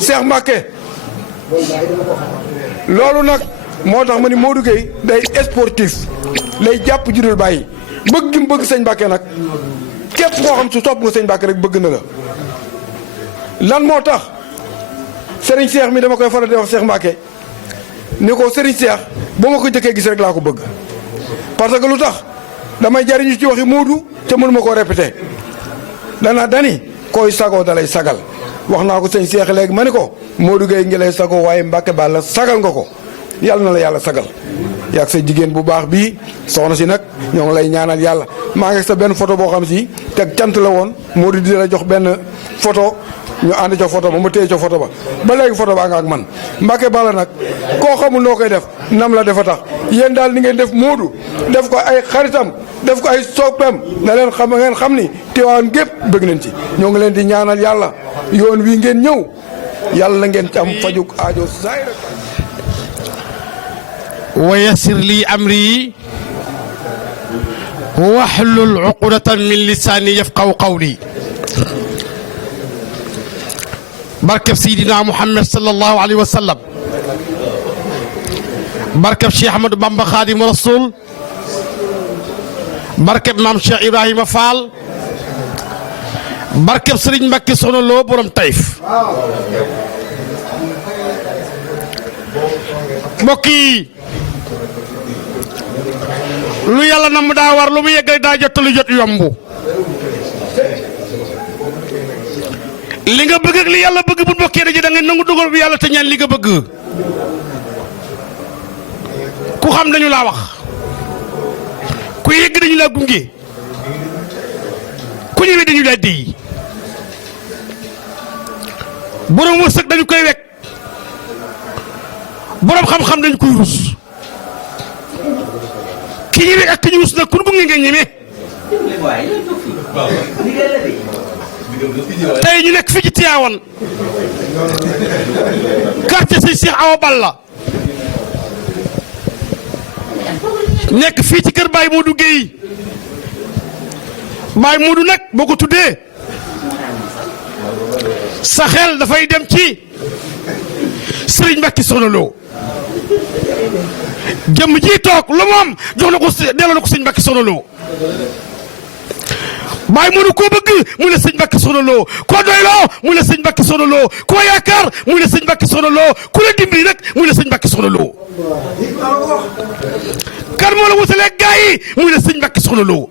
Cheikh Mbacké loolu nag moo tax ma ni Modou Gueye day sportif lay jàpp judul bàyyi bëgg gi mu bëgg sëñ Mbacké nag képp koo xam su topp nga sëñ Mbacké rek bëgg na la lan moo tax Serigne Cheikh mi dama koy faral di wax Cheikh Mbacké ni ko Serigne Cheikh ba ma ko jëkkee gis rek laa ko bëgg parce que lu tax damay jariñu ci waxi Modou te mënu ma koo répété dani koy sagoo dalay sagal wax naa ko sëñ Cheikh léegi ma ni ko Modou Gueye ngi lay sagoo waaye Mbacké Balla sagal nga ko yàlla na la yàlla sagal yaag sa jigéen bu baax bii soxna si nag ñoo ngi lay ñaanal yàlla maa ngi sa benn photo boo xam si teg cant la woon Modou di la jox benn photo ñu ànd ca photo ba ma téye ca photo ba léegi photo baa nga ak man Mbacké Balla nag koo xamul noo koy def nam la defa tax yéen daal ni ngeen def Modou def ko ay xaritam def ko ay soppeem na leen xam ngeen xam ni Tiwaawan gépp bëgg nañ ci ñoo ngi leen di ñaanal yàlla yoon wi ngeen ñëw yàlla ngeen ci am fajuk aajo zaay rek wa yassir li amri wahlul uqdatan min lisaani yafqahu qawli barkeb Seydina Muhammad sallallahu alayhi wa sallam barkeb Cheikh Ahmadou Bamba Khadimu Rasul barkeb maam Cheikh Ibrahima Fall barkeb Serigne Mbacké Soxna Lo borom Taïf mbokk yi lu yàlla na mu daa war lu mu yegg daa jot lu jot yomb li nga bëgg ak li yàlla bëgg bu bokkee daji da ngay nangu dogal bi yàlla te ñaan li nga bëgg ku xam dañu laa wax ku yegg dañu laa gunge ku ñëwee dañu laa déy borom wërsëg dañu koy wekk borom xam-xam dañu koy rus ki ñu wekk ak ki ñu rus nag ku gunge nga ñeme tey ñu nekk fii ci Tivaouane quartier Sëñ Cheikh Awa Balla nekk fii ci kër Baye Modou Gueye Baye Modou nag boo ko tuddee sa xel dafay dem ci Serigne Mbacké Soxna Lo jëmm ji toog lu mu am jox na ko delloo na ko Serigne Mbacké Soxna Lo Baye Modou koo bëgg mu ne Serigne Mbacké Soxna Lo koo doyloo mu ne Serigne Mbacké Soxna Lo koo yaakaar mu ne Serigne Mbacké Soxna Lo ku la dimbali nag mu ne Serigne Mbacké Soxna Lo kan moo la wutalee gaa yi mu ne Serigne Mbacké Soxna Lo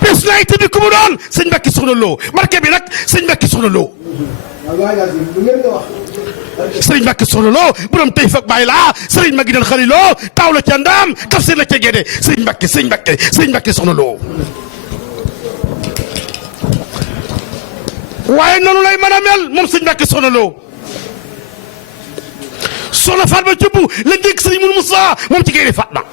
personnalité bi ku mu doon Serigne Mbacké Soxna Lo barke bi nag Serigne Mbacké Soxna Lo Serigne Mbacké Soxna Lo borom Taïf ak Baye laa Serigne ma gidal xali loo taw la ca ndaam tafsir la ca gédé Serigne Mbacké Soxna Lo waaye noonu lay mën a mel moom Serigne Mbacké Soxna Lo soxna Fatma Jubbu la dégg Serigne Mourou Moussa moom ci Gaynde Fatma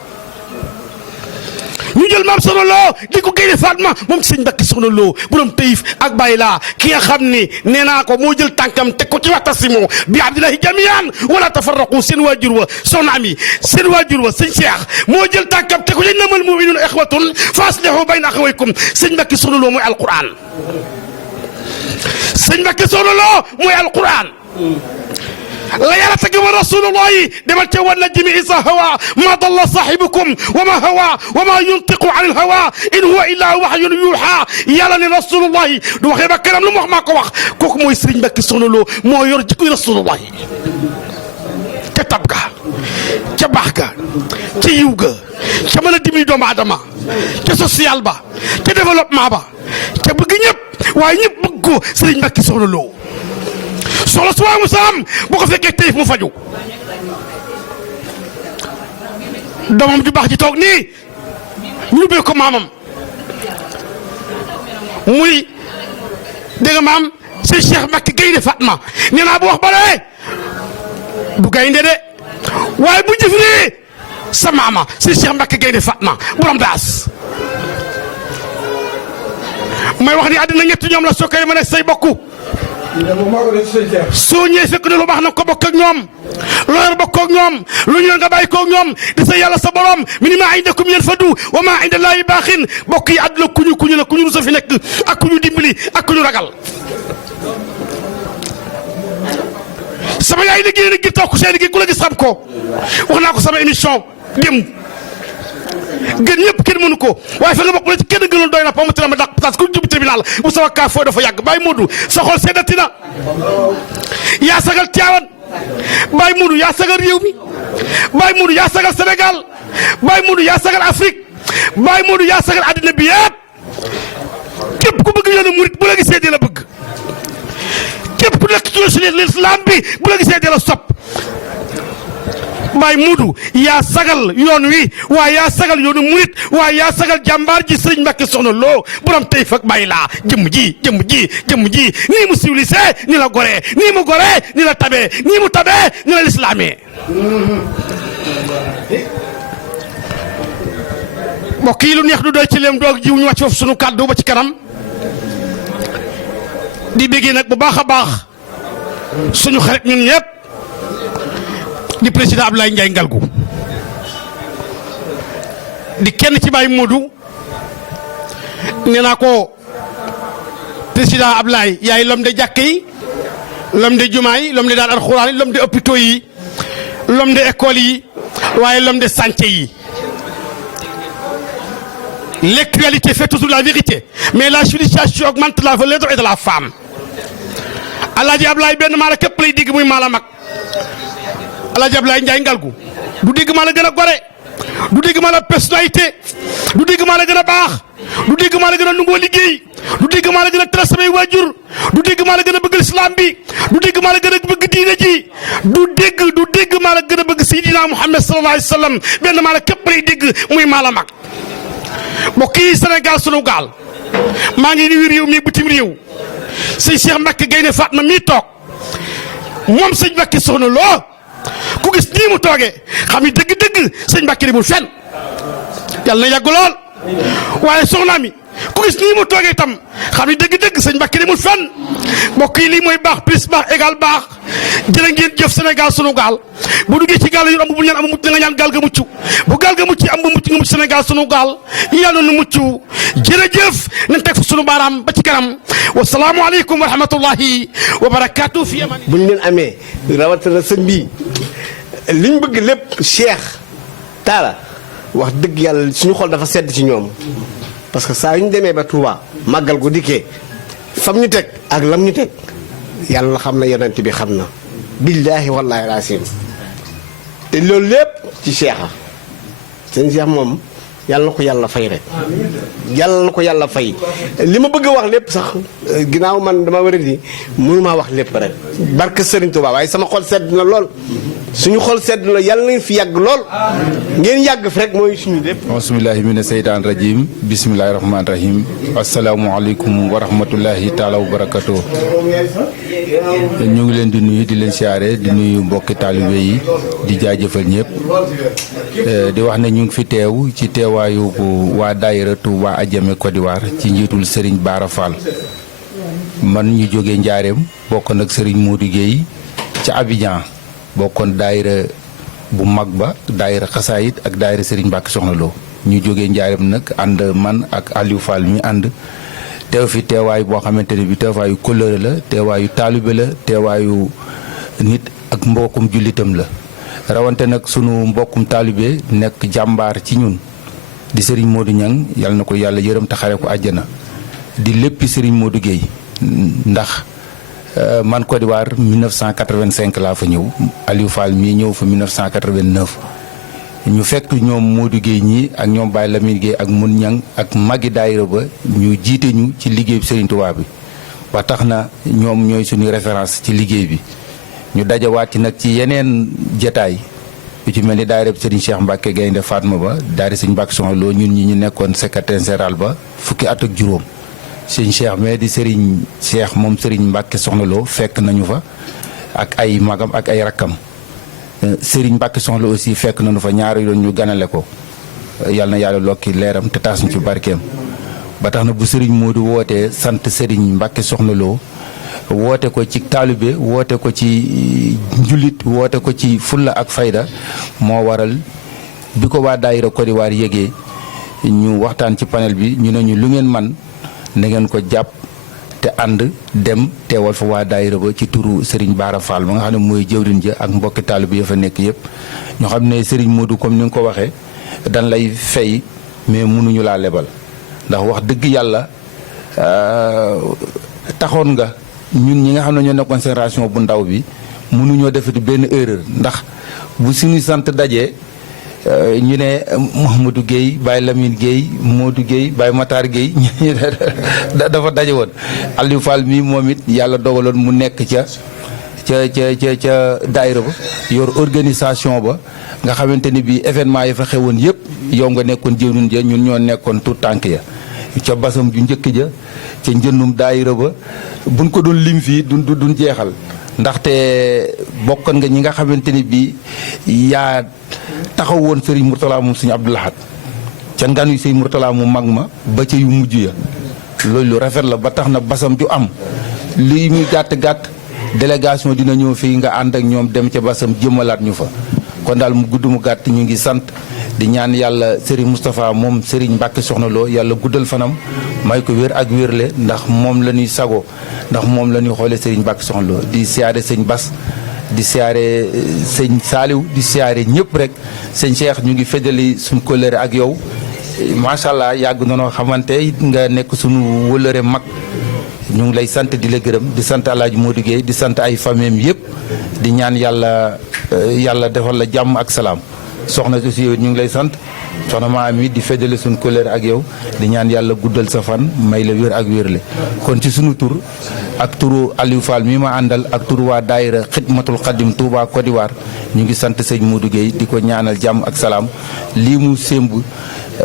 ñu jël maam Soxna Lo di ko Gaynde Fatma moom Serigne Mbacké Soxna Lo borom Taïf ak Baye laa ki nga xam ni nee naa ko moo jël tànkam teg ko ci waxtasimu bi abdillahi jamian wala tafarraqu seen waajur wa soxna ami seen waajur wa sëñ Cheikh moo jël tànkam teg ko ci innamal mu'minuna ikhwatun fa aslihu bayna akhawaykum Serigne Mbacké Soxna Lo mooy alquran Serigne Mbacké Soxna Lo mooy alquran la yàlla tagg wa rasulullahi demal ca wan najmi isa hawa ma dalla sahibukum wa ma hawa wa ma yuntiqu an il hawa in huwa illa wahyun yuha yàlla ne rasulullahi du waxee ba kanam lu mu wax maa ko wax kooku mooy Serigne Mbacké Soxna Lo moo yor jikkoy rasulullahi ca tab ga ca baax ga ca yiw ga ca mën a dimbali doomu aadama ca social ba ca développement ba ca bëgg ñëpp waaye ñëpp bëgg ko Serigne Mbacké Soxna Lo soxla su waaye mu saam bu ko fekkee Taïf mu faju doomam ju baax ji toog nii ñu ubbee ko maamam muy dégg nga maam sëñ Cheikh Mbacké Gaynde Fatma nee naa bu wax ba bu gaynde de waaye bu jëflee sa maama sëñ Cheikh Mbacké Gaynde Fatma borom daas may wax ni àddina ñett ñoom la soo koy mën a say bokku soo ñëwee fekk ne lu baax na ko bokk ak ñoom loo yor bokk ak ñoom lu ñu nga bàyyi ko ak ñoom di sa yàlla sa borom mi ni maa indakum yanfadu wa maa inda laahi baaxin bokk yi àdduna kuñu la kuñu sa fi nekk ak kuñu dimbali ak kuñu ragal. sama yaay liggéey na gi toog seen liggéey ku la gis xam ko wax naa ko sama émission démb gën ñëpp kenn mënu ko waaye fa nga bokk la ci kenn gënoon doy na pa ma dàq parce que ku jub tribunal bu sama kaa fooy dafa yàgg Baye Modou sa xol seddati na yaa sagal Tivaouane Baye Modou yaa sagal réew mi Baye Modou yaa sagal Sénégal Baye Modou yaa sagal Afrique Baye Modou yaa sagal àddina bi yëpp képp ku bëgg yoonu murit bu la gisee di la bëgg képp ku nekk ci l'islam bi bu la gisee di la sopp Baye Modou yaa sagal yoon wi waaye yaa sagal yoonu murit waaye yaa sagal jàmbaar ji Sëriñ Mbàkke Soxna Lo borom tey fak bàyyi laa jëmm ji nii mu civilisé ni la goree nii mu goree ni la tabee nii mu tabee ni la lislaamee mbokk yi lu neex du doy ci leem doog jiw ñu wàcc foofu sunu kàddu ba ci kanam di béggee nag bu baax a baax suñu xarit ñun ñëpp di président Abdoulaye Ndiaye Ngalgou di kenn ci Baye Modou nee naa ko président Abdoulaye yaay l'homme de jàkk yi l'homme de jumaa yi l'homme de daal alxuraan yi l'homme de hôpitaux yi l'homme de école yi waaye l'homme de santé yi. L'actualité fait toujours la vérité mais la civilisation augmente la valeur de la femme. Alaaji Abdoulaye benn maa la képp lay dégg muy maa la mag Alaaji Abdoulaye Ndiaye Ngalgou du dégg maa la gën a gore du dégg maa la personnalité du dégg maa la gën a baax du dégg maa la gën a nungoo liggéey du dégg maa la gën a teral samay waajur du dégg maa la gën a bëgg islam bi du dégg maa la gën a bëgg diine ji du dégg maa la gën a bëgg Seydina Muhammad sallallahu alayhi wa sallam benn maa la képp lay dégg muy maa la mag. mbokk yi Sénégal sunu gaal maa ngi nuyu réew mi bitim réew sëñ Cheikh Mbacke Gaynde Fatma mii toog moom sëñ Mbacke Soxna Lo ku gis nii mu toogee xam ni dëgg-dëgg sëñ Mbacke di mu fen yàlla na yàgg lool waaye soxna mi ku gis nii mu toogee itam xam ni dëgg-dëgg sëñ Mbacke di mu fen mbokk yi lii mooy baax plus baax égal baax jërë ngeen jëf Sénégal sunu gaal bu duggee ci gaal yu am bu ñaan am mucc na nga ñaan gaal ga mucc bu gaal ga mucc am bu mucc nga mucc Sénégal sunu gaal yàlla nu mucc jërëjëf nañ teg fa sunu baaraam ba ci kanam wasalaamualeykum wa rahmatullahi wa barakaatu fi aman bu ñu leen amee rawatina sëñ bi liñ bëgg lépp Cheikh Talla wax dëgg yàlla suñu xol dafa sedd ci ñoom parce que saa yu ñu demee ba Touba màggal gu dikkee fam ñu teg ak lam ñu teg yàlla xam na yonent bi xam na billaahi wallaahi laasim te loolu lépp ci Cheikh a seen Cheikh moom yàlla na ko yàlla fay rek yàlla na ko yàlla fay li ma bëgg a wax lépp sax ginnaaw man dama war a di mënumaa wax lépp rek barke Serigne Touba waaye sama xol sedd na lool suñu xol sedd na yàlla nañ fi yàgg lool ngeen yàgg fi rek mooy suñu lépp. bismillahi mina seytaan rajim bismillahi rahmaani rahim asalaamualeykum wa rahmatullahi taala wa barakatu. ñu ngi leen di nuyu di leen siyaare di nuyu mbokki taalibe yi di jaajëfal ñëpp di wax ne ñu ngi fi teew ci teewaayu waa daayira Touba Adjamé Côte d'Ivoire ci njiitul Serigne Bara Fall man ñu jógee Njaareem bokk nag Serigne Modou Guèye ca Abidjan bokkoon daayira bu mag ba daayira xasaayit ak daayira Serigne Mbacke Soxna Lo ñu jógee Njaareem nag ànd man ak Aliou Fall mi ànd teew fi teewaay boo xamante ne bi teewaayu kóllëre la teewaayu taalibe la teewaayu nit ak mbokkum jullitam la rawante nag sunu mbokkum taalibe nekk jàmbaar ci ñun di Serigne Modou Niang yàlla na ko yàlla yërëm taxare ko àjjana di léppi Serigne Modou Guèye ndax man Côte d'Ivoire 1985 laa fa ñëw Aliou Fall mii ñëw fa 1989 ñu fekk ñoom Modou Guèye ñii ak ñoom Baye Lamine Guèye ak Mun Niang ak magi daayira ba ñu jiite ñu ci liggéey bi Serigne Touba bi ba tax na ñoom ñooy suñu référence ci liggéey bi ñu dajawaat ci nag ci yeneen jataay yu ci mel ni daayira Serigne Cheikh Mbacke Gaynde Fatma ba daayira Serigne Mbacke Soxna Lo ñun ñi ñu nekkoon secrétaire général ba fukki at ak juróom Serigne Cheikh mais di Serigne Cheikh moom Serigne Mbacke Soxna Lo fekk nañu fa ak ay magam ak ay rakkam Serigne Mbacke Soxna Lo aussi fekk nañu fa ñaari yoon ñu ganale ko yàlla na yàlla lokki leeram te taas ñu ci barkeem ba tax na bu Serigne Modou wootee sant Serigne Mbacke Soxna Lo woote ko ci taalibe woote ko ci njulit woote ko ci fulla ak fayda moo waral bi ko waa daayira Côte d'Ivoire yëgee ñu waxtaan ci panel bi ñu ne ñu lu ngeen man na ngeen ko jàpp te ànd dem teewal fa waa daayira ba ci turu Serigne Bara Fall ba nga xam ne mooy jëwriñ ja ak mbokki taalibe ya fa nekk yëpp ñu xam ne Serigne Modou comme ni nga ko waxee dan lay fay mais mënuñu laa lebal ndax wax dëgg yàlla taxoon nga ñun ñi nga xam ne ñoo nekkoon génération bu ndaw bi mënuñoo defati benn erreur ndax bu suñu sant dajee ñu ne Mouhamadou Guèye Baye Lamine Guèye Modou Guèye Baye Matar Guèye dafa daje woon Aliou Fall mii moom it yàlla dogaloon mu nekk ca daayira ba yor organisation ba nga xamante ni bii événement yi fa xewoon yëpp yow nga nekkoon jëwriñ ja ñun ñoo nekkoon tout tànk ya ca basam ju njëkk ja ca njëndum daayira ba buñ ko doon lim fii duñ jeexal ndaxte bokkoon nga ñi nga xamante ni bii yaa taxaw woon Serigne Mourtala moom Serigne Abdou Lahad ca ngan yu Serigne Mourtala mu mag ma ba ca yu mujj ya loolu lu rafet la ba tax na basam ju am lii muy gàtt-gàtt délégation dina ñëw fii nga ànd ak ñoom dem ca basam jëmalaat ñu fa kon daal mu gudd mu gàtt ñu ngi sant di ñaan yàlla Serigne Moustapha moom Serigne Mbacke Soxna Lo yàlla guddal fanam may ko wér ak wérle ndax moom la ñuy sago ndax moom la ñuy xoolee Serigne Mbacke Soxna Lo di siyaare sëñ Bas di siyaare sëñ Saaliw di siyaare ñëpp rek sëñ Cheikh ñu ngi feddali suñu kóllëre ak yow macha allah yàgg nañoo xamante nga nekk suñu wëllëre mag ñu ngi lay sant di la gërëm di sant El Hadj Modou Guèye di sant ay famille yëpp di ñaan yàlla defal la jàmm ak salaam soxna aussi yow ñu ngi lay sant soxna maa mi di feddali suñu kóllëre ak yow di ñaan yàlla guddal sa fan may la wér ak wérle kon ci suñu tur ak turu Aliou Fall mi ma àndal ak turu waa daayira Xidmatul Xadim Touba Côte d'Ivoire ñu ngi sant sëñ Modou Guèye di ko ñaanal jàmm ak salaam lii mu sémb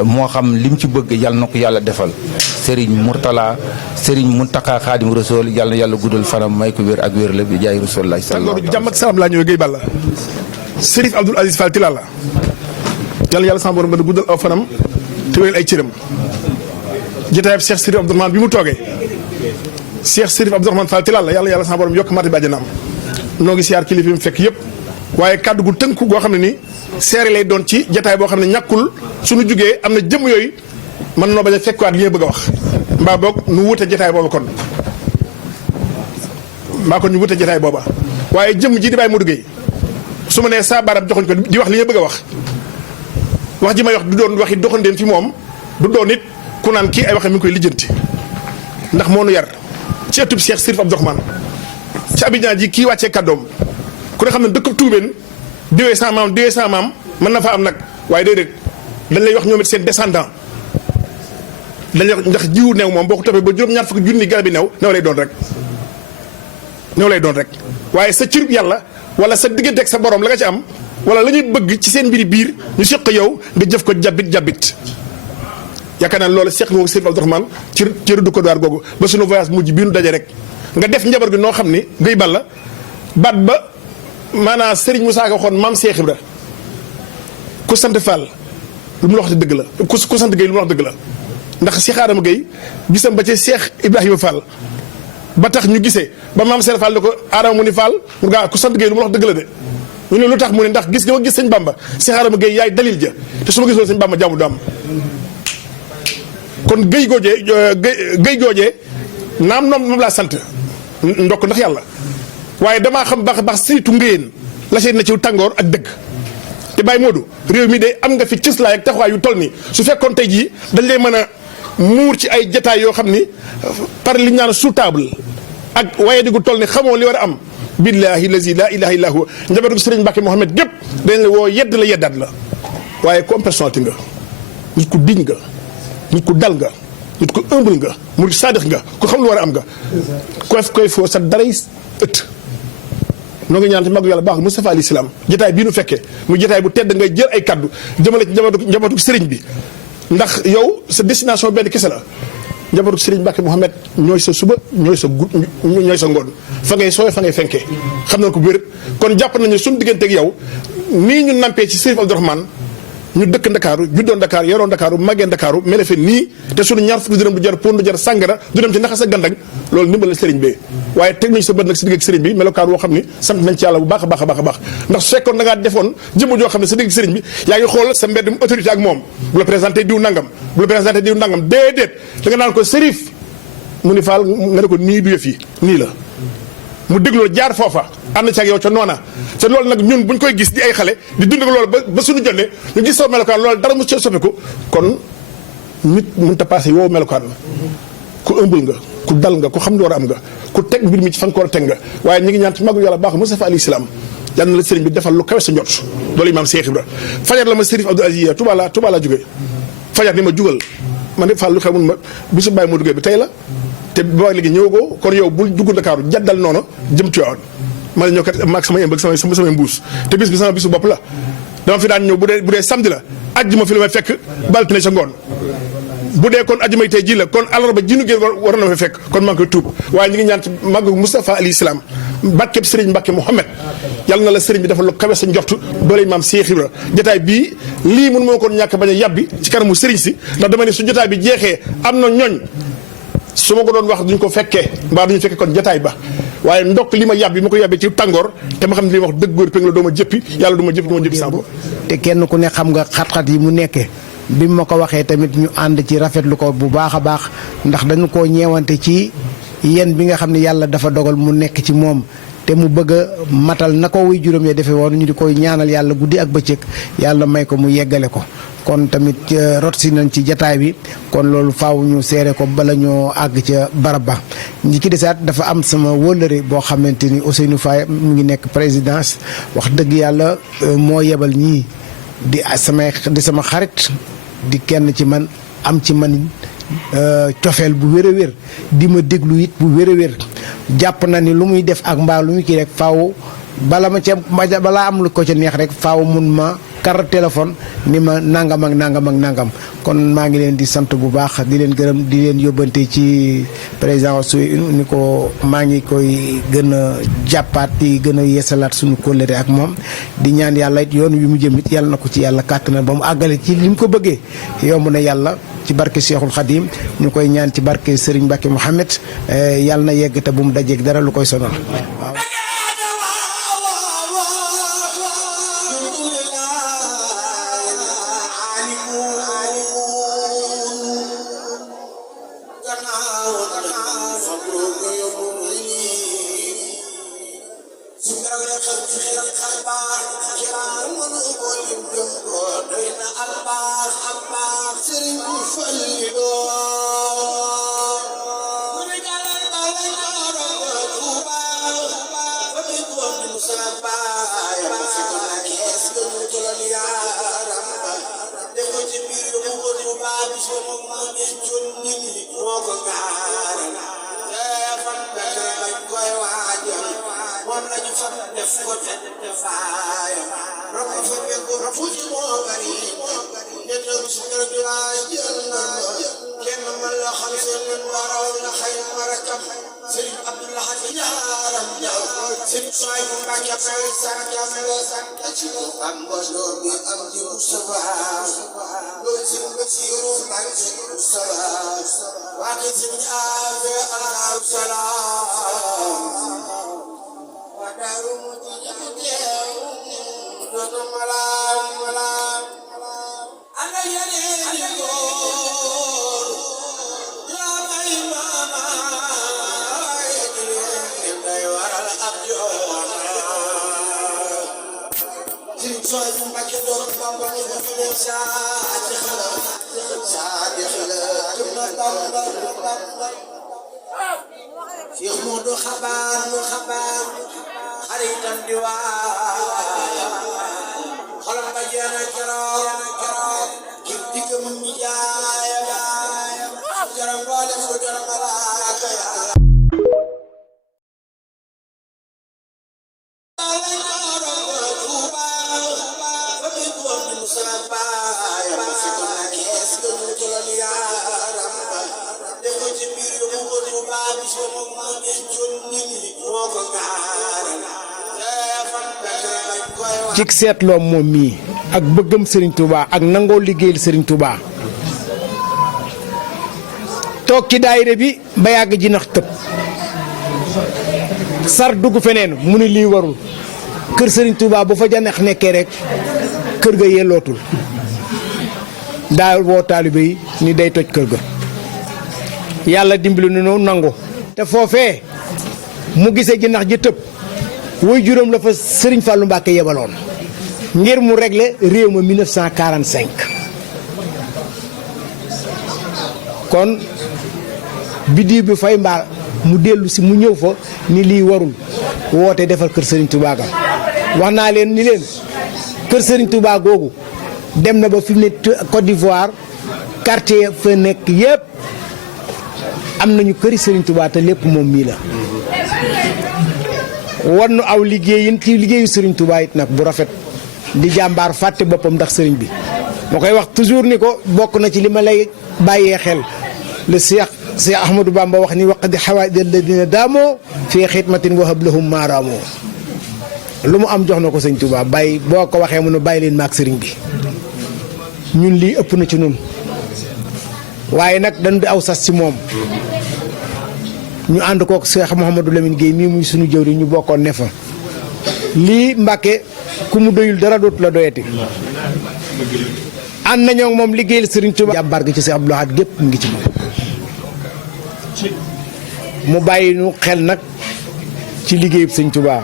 moo xam lim ci bëgg yàlla na ko yàlla defal Serigne Mourtala Serigne Mountakha Khadim Rasoul yàlla na yàlla guddal fanam may ko wér ak wérle bi jaay Rasulullah sallallahu alayhi wa sallam jàmm ak salaam laa ñëwee Guèye Balla Serif Abdoul Aziz Fall Tilala yàlla sama borom ba da guddal aw fanam te wéyal ay cëram jotaayab Cheikh Serif Abdourahmane bi mu toogee Cheikh Serif Abdourahmane Fall Tilala yàlla sama borom yokk mati bi àjjanaam noo ngi siyaar kilifa yi mu fekk yëpp waaye kàddu gu tënku goo xam ne ni seere lay doon ci jotaay boo xam ne ñàkkul suñu jugee am na jëm yooyu mën noo bañ a fekkwaat li nga bëgg a wax mbaa boog nu wute jotaay booba kon ñu wute jotaay booba waaye jëm ji di Baye Modou Guèye su ma nee saa baaraam joxuñ ko di wax li nga bëgg a wax ji may wax du doon waxi doxandéem fi moom du doon it ku naan kii ay waxe mi ngi koy lijjanti ndax moo nu yar ci ëttub Cheikh Serif Abdourahmane ci Abidjan ji kii wàccee kàddoom ku ne xam ne dëkkub Tuubeen diwee sa maam mën na fa am nag waaye déedéet dañ lay wax ñoom it seen descendant dañ lay wax ndax jiwu new moom boo ko toppee ba juróom-ñaar fukki junni garab yi new lay doon rek waaye sa cirub yàlla wala sa diggante ak sa borom la nga ci am wala la ñuy bëgg ci seen mbiri biir ñu seq yow nga jëf ko jabit yaakaar naa loolu seq nga ko Serif Abdourahmane ci rëddu Côte d'Ivoire googu ba sunu voyage mujj bii nu daje rek nga def njabar gi noo xam ni Guèye Balla baat ba maanaam Serigne Moussa Ka waxoon maam Cheikh Ibra ku sant Fall lu mu la wax dëgg la ku sant Guèye lu mu la wax dëgg la ndax Cheikh Adama Guèye gisam ba ci Cheikh Ibrahima Fall ba tax ñu gisee ba maam Cheikh Fall ne ko Adama mu ni Fall mu gaa ku sant Guèye lu mu la wax dëgg la de ñu ne lu tax mu ne ndax gis nga ma gis sëñ Bamba Cheikh Adama Guèye yaay dalil ja te su ma gisoon sëñ Bamba jàmm du am kon Guèye goojee naam moom laa sant ndokk ndax yàlla waaye damaa xam baax siritu ngéyeen la seen na ci tàngoor ak dëgg te Baye Modou réew mi de am nga fi cëslaay ak taxawaay yu toll nii su fekkoon tey jii dañ lay mën a muur ci ay jataay yoo xam ni par li ñu naan sous table ak waaye digu toll ni xamoo li war a am billahi lazi la ilaha illa huwa njabootu Serigne Mbacke Mohamed gépp dañ la woo yedd la yeddaat la waaye ku am personnalité nga nit ku diñ nga nit ku dal nga nit ku humble nga murid saadix nga ku xam lu war a am nga koy foo sa daray ëtt noo ngi ñaan ci màggu yàlla baax Moustapha alayhi salaam jotaay bii nu fekkee muy jotaay bu tedd ngay jël ay kaddu jëmale ci njabootu sëriñ bi ndax yow sa destination benn kese la njabootu sëriñ Mbacke Mohamed ñooy sa suba ñooy sa ngoon fa ngay sooy fa ngay fenkee xam na ko wér kon jàpp nañu suñu digganteeg yow nii ñu nampee ci Serif Abdourahmane ñu dëkk Ndakaaru juddoo Ndakaaru yaroo Ndakaaru màggee Ndakaaru mel fe nii te suñu ñaar fukki dërëm du jar pon du jar sàngara du dem ci naxa sa gandang loolu ndimbal la sëriñ bi waaye teg nañu sa bët nag si digg ak sëriñ bi melokaan woo xam ni sant nañ ci yàlla bu baax a baax a baax a baax ndax su fekkoon da ngaa defoon jëmm joo xam ne sa digg sëriñ bi yaa ngi xool sa mbedd autorité ak moom bu la présenté diw nangam bu la présenté diw nangam déedéet da nga naan ko sërif mu ni faal nga ne ko nii du yëf yi nii la mu dégloo jaar foofa ànd ci ak yow ca noona te loolu nag ñun buñ koy gis di ay xale di dund ak loolu ba suñu jonne ñu gis soo melokaan loolu dara mu ci soppiku kon nit mënut a passé yow melokaan ku ëmbul nga ku dal nga ku xam ne war a am nga ku teg mbir mi ci fan ko war a teg nga waaye ñu ngi ñaan ci màggu yàlla baax Mustafa alayhi salaam yal na la sëriñ bi defal lu kawe sa njot loolu imaam Cheikh Ibra fajar la ma sërif Abdou Aziz Touba la jógee fajar ni ma jugal man de Fall lu xew mun ma bisu bàyyi moo duggee bi tey la te boo léegi ñëwagoo kon yow bul dugg Ndakaaru jaddal noonu jëm Tiwaawan ma ne ñëw kat maag sama ëmb ak samay mbuus te bis bi sama bisu bopp la dama fi daan ñëw bu dee samedi la ajjuma fi la may fekk baltine sa ngoon bu dee kon ajjuma tey ji la kon alarba ji nu génn war na fa fekk kon maa ngi koy tuub waaye ñu ngi ñaan ci màggu Moustapha alayhi salaam barkeb sëriñ Mbàkke Mouhamed yàlla na la sëriñ bi dafa lu kawe sa njort doole maam Cheikh Ibra jotaay bii lii mun moo koon ñàkk bañ a yàbbi ci kanamu sëriñ si ndax dama ne su jotaay bi jeexee am na ñooñ su ma ko doon wax duñ ko fekkee mbaa duñu fekkee kon jotaay ba waaye ndokk li ma yàbbi ma ko yàbbee ci tàngoor te ma xam ne li ma wax dëgg góor péng la doo ma jëppi yàlla du ma jëppi sama bopp te kenn ku ne xam nga xat-xat yi mu nekkee bi ma ko waxee tamit ñu ànd ci rafetlu ko bu baax a baax ndax dañu koo ñeewante ci yéen bi nga xam ne yàlla dafa dogal mu nekk ci moom te mu bëgg a matal na ko wuy juróom ya defee woon ñu di koy ñaanal yàlla guddi ak bëccëg yàlla may ko mu yeggale ko kon tamit rot si nañ ci jataay bi kon loolu faaw ñu seere ko bala ñoo àgg ca barab ba ñi ci desaat dafa am sama wóllëre boo xamante ni Ousseynou Faye mu ngi nekk présidence wax dëgg yàlla moo yebal ñii di sama xarit di kenn ci man am ci man cofeel bu wér a wér di ma déglu it bu wér a wér jàpp na ni lu muy def ak mbaa lu muy kii rek faaw balaa am lu ko ca neex rek faaw mun ma kar téléphone ni ma nangam ak nangam ak nangam kon maa ngi leen di sant bu baax di leen gërëm di leen yóbbante ci président Ousseynou ni ko maa ngi koy gën a jàppaat di gën a yeesalaat suñu kóllëre ak moom di ñaan yàlla it yoon wi mu jëm it yàlla na ko ci yàlla kàttan ba mu àggale ci li mu ko bëggee yomb na yàlla ci barke Cheikhul Khadim ñu koy ñaan ci barke Serigne Mbacke Mouhamed yàlla na yegg te bu mu dajeeg dara lu koy sonal waaw. cig seetloom moom mii ak bëggam Serigne Touba ak nangoo liggéeyal Serigne Touba toog ci daayira bi ba yàgg ji nax tëb sar dugg feneen mu ni lii warul kër Serigne Touba bu fa janax nekkee rek kër ga yellootul daal woo taalibe yi ni day toj kër ga yàlla dimbali nu nangu te foofee mu gisee ji nax ji tëb woy juróom la fa Serigne Fallou Mbacke yebaloon ngir mu régler réew ma 1945 kon biddiw bi fay mbaal mu dellu si mu ñëw fa ni lii warul woote defal kër Serigne Touba ga wax naa leen ni leen kër Serigne Touba googu dem na ba fi mu ne Côte d'Ivoire quartier fa nekk yépp am nañu këri Serigne Touba te lépp moom mii la wan nu aw liggéeyin ci liggéeyu Serigne Touba it nag bu rafet di jàmbaar fàtte boppam ndax sëriñ bi moo koy wax toujours ni ko bokk na ci li ma lay bàyyee xel le Cheikh Ahmadou Bamba wax ni waq di xawaaj alladina daamoo fii xidmatin wahab lahum maaraamoo lu mu am jox na ko sëñ Touba bàyyi boo ko waxee mu ne bàyyi leen maag sëriñ bi ñun lii ëpp na ci ñun waaye nag dañu di aw sas ci moom ñu ànd kook Cheikh Mouhamadou Lamine Guèye mii muy suñu jëwri ñu bokkoon ne fa lii Mbàkke ku mu doyul dara dootu la doyati ànd nañoo moom liggéeyal Serigne Touba jàmbaar gi ci Cheikh Abdou Lahad gépp mu ngi ci moom mu bàyyi nu xel nag ci liggéeyub Serigne Touba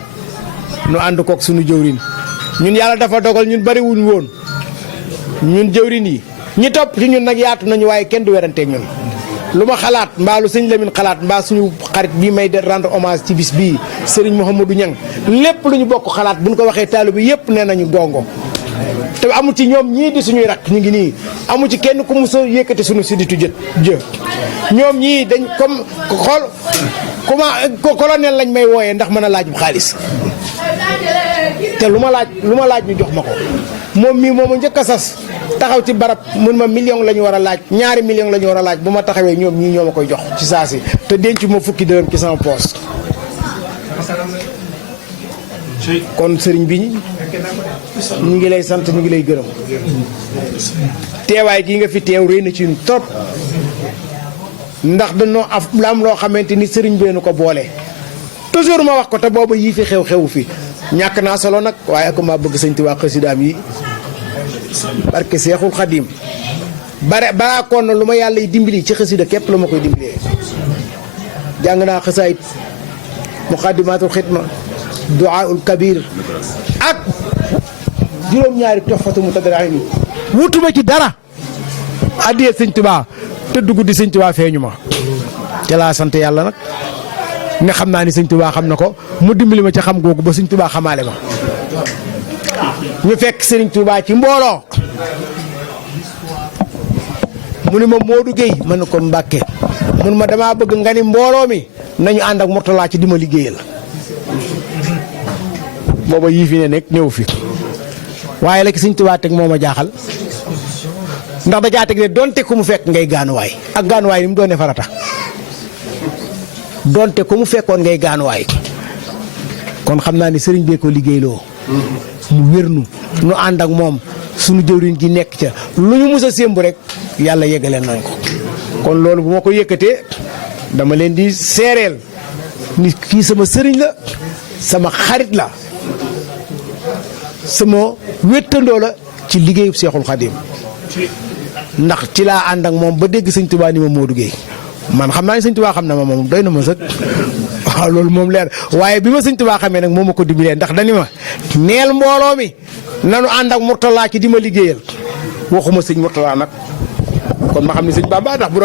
nu ànd kook suñu jëwrin ñun yàlla dafa dogal ñun bariwuñ woon ñun jëwrin yi ñi topp ci ñun nag yaatu nañu waaye kenn du weranteeg ñun lu ma xalaat mbaa lu sëñ Lamine xalaat mbaa suñu xarit bii may rendre hommage ci bis bii Serigne Mouhamadou Niang lépp lu ñu bokk xalaat bu ñu ko waxee taalibe bi yëpp nee nañu gongo te amu ci ñoom ñii di suñuy rakk ñu ngi nii amu ci kenn ku mos a yëkkati suñu sidditu jë ñoom ñii dañ comme xool colonel lañ may wooyee ndax mën a laaj bu xaalis te lu ma laaj ñu jox ma ko moom mii mooma njëkk a sas taxaw ci barab mun ma million la ñu war a laaj ñaari million la ñu war a laaj bu ma taxawee ñoom ñii ñoo ma koy jox ci saa si te denc ma fukki dërëm ci sama poos kon sëriñ bi ñu ngi lay sant ñu ngi lay gërëm teewaay gii nga fi teew rëy na ci ñun trop ndax dañoo am loo xamante ni sëriñ beenu ko boole toujours ma wax ko te booba yii fi xew fi ñàkk naa solo nag waaye ak maa bëgg sëñ Tuubaa xasidaam yi barke Seexul Xadim baraakoon na lu ma yàlla yi dimbali ci xasida képp la ma koy dimbalee jàng naa xasaayit muqaddimatul xidma duaaul kabir ak juróom-ñaari toxfatu mutadarrimin wutuma ci dara addiyee sëñ Tuubaa te dugg di sëñ Tuubaa feeñu ma te laa sant yàlla nag ne xam naa ni sëñ Tuubaa xam na ko mu dimbali ma ci xam googu ba sëñ Tuubaa xamaale ma ñu fekk sëriñ Tuubaa ci mbooloo mu ni ma Modou Gueye man ko Mbàkke mun ma damaa bëgg nga ni mbooloo mi nañu ànd ak Mourtala ci di ma liggéeyal booba yii fi ne nekk ñëw fi waaye la ki sëñ Tuubaa teg moo ma jaaxal ndax da caa teg ne donte ku mu fekk ngay gaanuwaay ak gaanuwaay ni mu doone farata donte ku mu fekkoon ngay gaanuwaay kon xam naa ni sëriñ bee ko liggéeyloo mu wér nu ànd ak moom sunu jëwriñ gi nekk ca lu ñu mus a sémbu rek yàlla yeggaleen nañ ko kon loolu bu ma ko yëkkatee dama leen di seereel ni kii sama sëriñ la sama xarit la sama wéttandoo la ci liggéeyub Seexul Xadim ndax ci laa ànd ak moom ba dégg sëñ Tuubaa ni ma Modou Gueye man xam naa ne sëñ Tuubaa xam na ma moom doy na ma sëkk waaw loolu moom leer waaye bi ma sëñ Tuubaa xamee nag moo ma ko dimbalee ndax dani ma neel mbooloo mi nanu ànd ak Mourtala ci di ma liggéeyal waxuma sëñ Mourtala nag kon ma xam ne sëñ Bamba ndax bu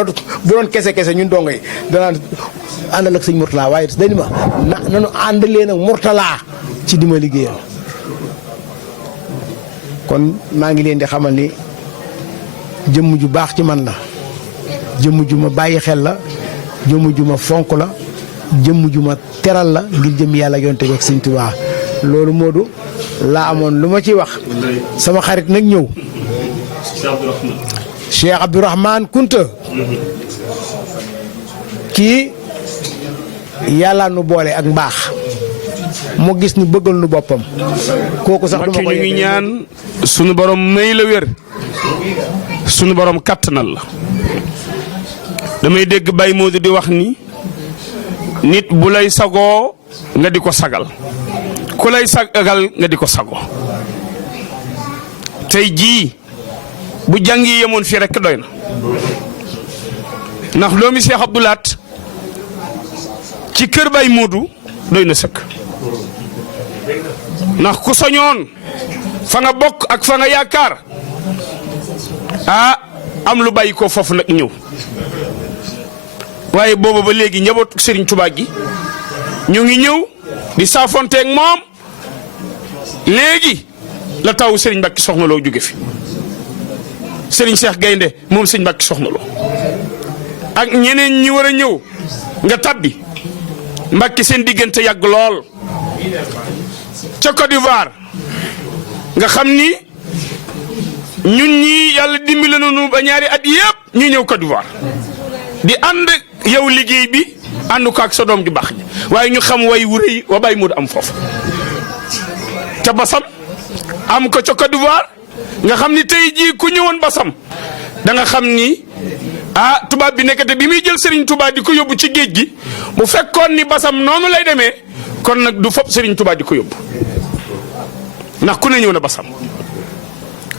doon kese ñun dongo yi danaan àndal ak sëñ Mourtala waaye dani ma nanu ànd leen ak Mourtala ci di ma liggéeyal kon maa ngi leen di xamal ni jëmm ju baax ci man la jëmm ju ma bàyyi xel la jëmm ju ma fonk la jëmm ju ma teral la ngir jëm yàlla yonte beeg sëñ Tuubaa loolu Modou laa amoon lu ma ciy wax sama xarit nag ñëw Cheikh Abdourahmane Kunta kii yàlla nu boole ak mbaax mu gis nu bëggal nu boppam kooku sax duma ko ñu ngi ñaan sunu borom may la wér sunu borom kattanal la damay dégg Baye Modou di wax ni nit bu lay sagoo nga di ko sagal ku lay sagal nga di ko sago tey jii bu jàng yi yemoon fii rek doy na ndax doomi Cheikh Abdou Lahat ci kër Baye Modou doy na sëkk ndax ku soñoon fa nga bokk ak fa nga yaakaar am lu bàyyi ko foofu nag ñëw waaye booba ba léegi njabootu Serigne Touba gi ñu ngi ñëw di saafonteeg moom léegi la taw Serigne Mbacke Soxna Lo jóge fi Serigne Cheikh Gaynde moom Serigne Mbacke Soxna Lo ak ñeneen ñi war a ñëw nga tabbi Mbacke seen diggante yàgg lool ca Côte d'Ivoire nga xam ni ñun ñii yàlla dimbali nañu ba ñaari at yëpp ñu ñëw Côte d'Ivoire di ànd yow liggéey bi ànd ko ak sa doom ju baax ji waaye ñu xam way wu rëy wa Baye Modou am foofu ca Basam am ko ca Côte d'Ivoire nga xam ni tey jii ku ñëwoon Basam da nga xam ni tubaab bi nekkate bi muy jël Serigne Touba di ko yóbbu ci géej gi bu fekkoon ni Basam noonu lay demee kon nag du fopp Serigne Touba di ko yóbbu ndax ku ne ñëw na Basam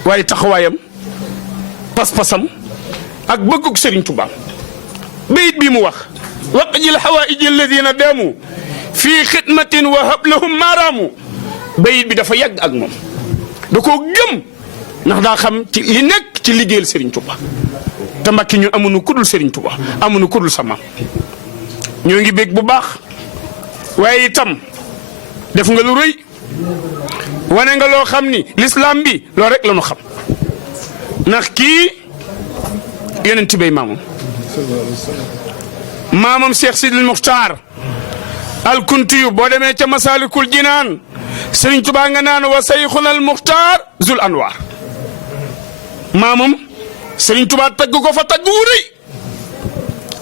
waaye taxawaayam pas-pasam ak bëggug Serigne Touba bayit bi mu wax waqjil hawaïji alladina daamu fii xidmatin wa hablahum maaraamu bayit bi dafa yàgg ak moom da koo gëm ndax daa xam ci li nekk ci liggéeyal Serigne Touba te Mbàkke ñun amuñu kudul Serigne Touba amuñu kudul sama ñoo ngi bég bu baax waaye itam def nga lu rëy wane nga loo xam ni l'islam bi loo rek la ñu xam ndax kii yonent bay maamam Cheikh Sidil Muxtaar al Kuntiyu boo demee ca Masalikul Jinaan Serigne Touba nga naan wa sayxuna al Muxtaar zul anwaar maamam Serigne Touba tagg ko fa tagg wu rëy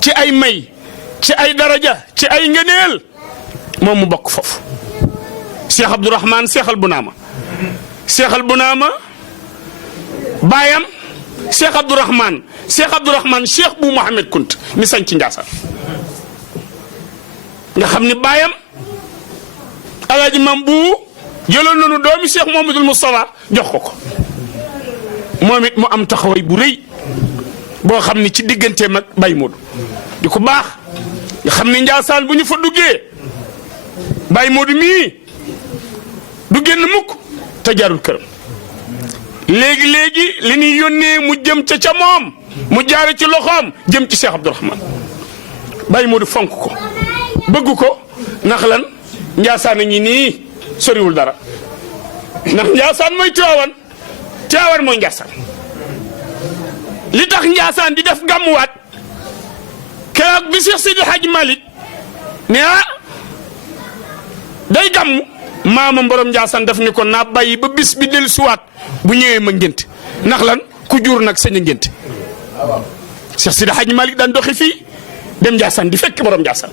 ci ay may ci ay daraja ci ay ngëneel moom mu bokk foofu Cheikh Abdourahman Cheikh al Bunaama Cheikh al Bunaama baayam Cheikh Abdourahman Cheikh bu Mouhamed Kunt mi sañ ci Ndiassane nga xam ni baayam alaaji mam bu jëloon nañu doomi Cheikh Mouhamadoul Moustapha jox ko moom it mu am taxawaay bu rëy boo xam ni ci digganteem ak Baye Modou di ko baax nga xam ni Ndiassane bu ñu fa duggee Baye Modou mii du génn mukk te jarul këram léegi li ñuy yónnee mu jëm ca moom mu jaare ci loxoom jëm ci Cheikh Abdourahman Baye Modou fonk ko bëgg ko ndax lan Ndiassane ñi nii soriwul dara ndax Ndiassane mooy Tiwaawan mooy Ndiassane li tax Ndiassane di def gàmmuwaat keroog bi Cheikh Sidi Hadj Malick ne day gàmmu maamam borom Ndiassane daf ni ko naa bàyyi ba bis bi dellu siwaat bu ñëwee ma ngénte ndax lan ku jur nag sañ a ngénte Cheikh Sidi Hadj Malick daan doxi fii dem Ndiassane di fekk borom Ndiassane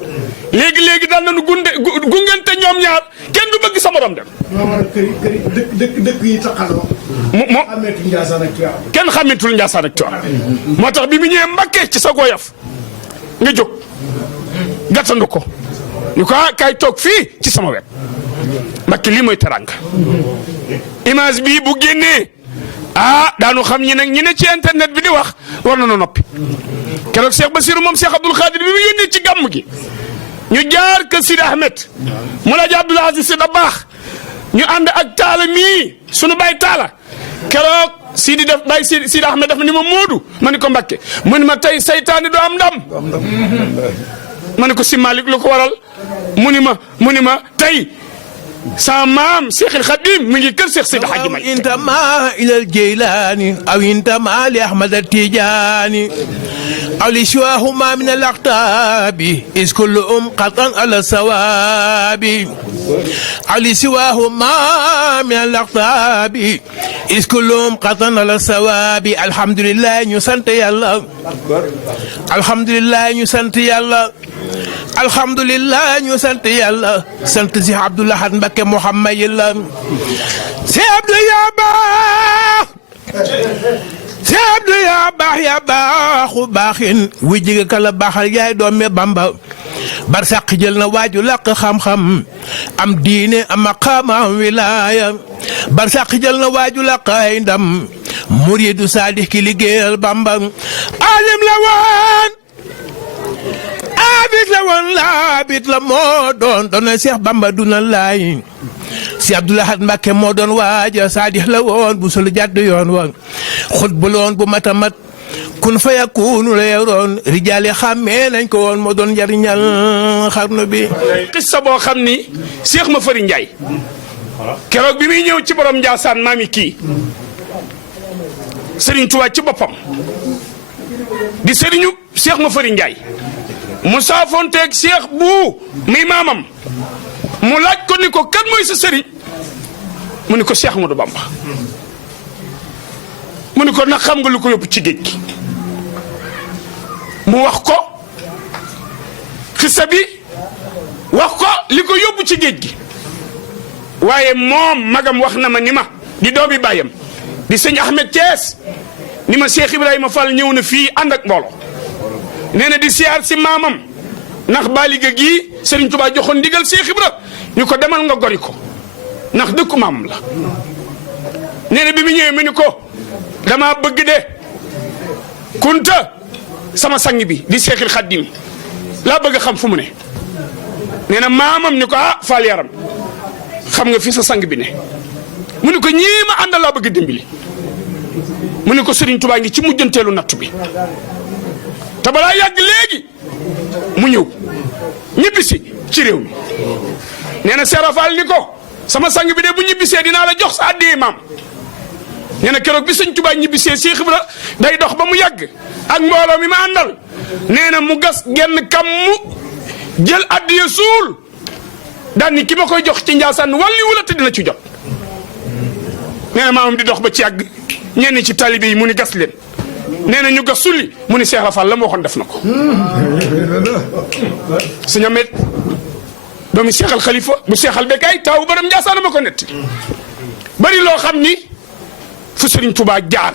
léegi daan nañu gungante ñoom ñaar kenn du bëgg sa borom dem. dëkk yi taxaloo. xàmmeetul Ndiassane ak Tiwaawan. kenn xàmmeetul Ndiassane ak Tiwaawan moo tax bi mu ñëwee Mbàkke ci sa goyaf nga jóg gàttandu ko ñu ko kaay toog fii ci sama wet Mbàkke lii mooy teranga image bii bu génnee daanu xam ñi ne ci internet bi di wax war na noppi keroog Cheikh Bassirou moom Cheikh Abdoul Khadir bi mu yónnee ci gàmm gi ñu jaar kër Sidi Ahmed Moulaaji Abdoul Aziz Sy Dabakh ñu ànd ak taala mii sunu baay taala keroog Sidi Ahmed daf ni ma Modou ma ni ko Mbàkke mu ni ma tey saytaani doo am ndam ma ni ko si Malick lu ko waral mu ni ma tey sa maam Cheikh El Khadim mi ngi kër Cheikh Seydi Hadji Malick intama ila al Jilani aw intama li Ahmad al Tijani aw li siwahuma min al aqtabi is kulluhum qatan ala sawabi aw li siwahuma min al aqtabi is kulluhum qatan ala sawabi alhamdulillah ñu sant Yàlla alhamdulillah ñu sant Yàlla alhamdulillah ñu sant yàlla sant si Abdou Lahad Mbacké Mouhamad yàlla si Abdou yaa baax si Abdou yaa baax yaa baaxu baaxin wu jige kala baaxal yaay doomi Bamba barsàq jël na waaju làq xam-xam am diine am maqaama am wilaaya barsàq jël na waaju làq ay ndam muridu saadix ki liggéeyal Bamba alim la woon abit la woon laabit la moo doon na Seex Bamba duna laay si Abdou Lahad Mbacké moo doon waaja saadix la woon bu sulu jàdd yoon woon xutbu la woon bu matamat kun fa yakunu la yoroon rijaale xàmmee nañ ko woon moo doon njariñal xarnu bi. xissa boo xam ni Cheikh ma Fari Ndiaye keroog bi muy ñëw ci borom Ndiassane maami kii Serigne Touba ci boppam di Serigne Cheikh ma Fari Ndiaye mu saafonteeg Cheikh bu muy maamam mu laaj ko ni ko kan mooy sa Serigne mu ni ko Cheikh Ahmadou Bamba mu ni ko nag xam nga lu ko yóbbu ci géej gi mu wax ko xisa bi wax ko li ko yóbbu ci géej gi waaye moom magam wax na ma ni ma di doomi bàyyam di sëñ Ahmed Thiès ni ma Cheikh Ibrahima Fall ñëw na fii ànd ak mbooloo nee na di siyaar si maamam ndax baaliga gii Serigne Touba joxoon ndigal Cheikh Ibra ñu ko demal nga gori ko ndax dëkku maamam la nee na bi mu ñëwee mu ni ko dama bëgg de kunta sama sang bi di Seexul Xaddim laa bëgg a xam fu mu ne nee na maamam ni ko Fall yaram xam nga fi sa sang bi ne mu ni ko ñii ma àndal laa bëgg a dimbali mu ni ko Serigne Touba ngi ci mujjanteelu nattu bi te balaa yàgg léegi mu ñëw ñibbisi ci réew mi nee na Seera Fall ni ko sama sang bi de bu ñibbisee dinaa la jox sa addee maam nee na keroog bi sëñ Touba ñibbisee Cheikh Ibra day dox ba mu yàgg ak mbooloo mi ma àndal nee na mu gas genn kam mu jël addiya suul daan ni ki ma koy jox ci Ndiassane wàlli wula te dina ci jot nee na maamam di dox ba ci yàgg ñenn ci talibe yi mu ni gas leen nee na ñu gas sulli mu ni Cheikh Rafal la ma waxoon def na ko sëñ Amet doomi Seexal Xalifa bu Seexal Bekkaay taawu borom Ndiassane ma ko nett bari loo xam ni fu Serigne Touba jaar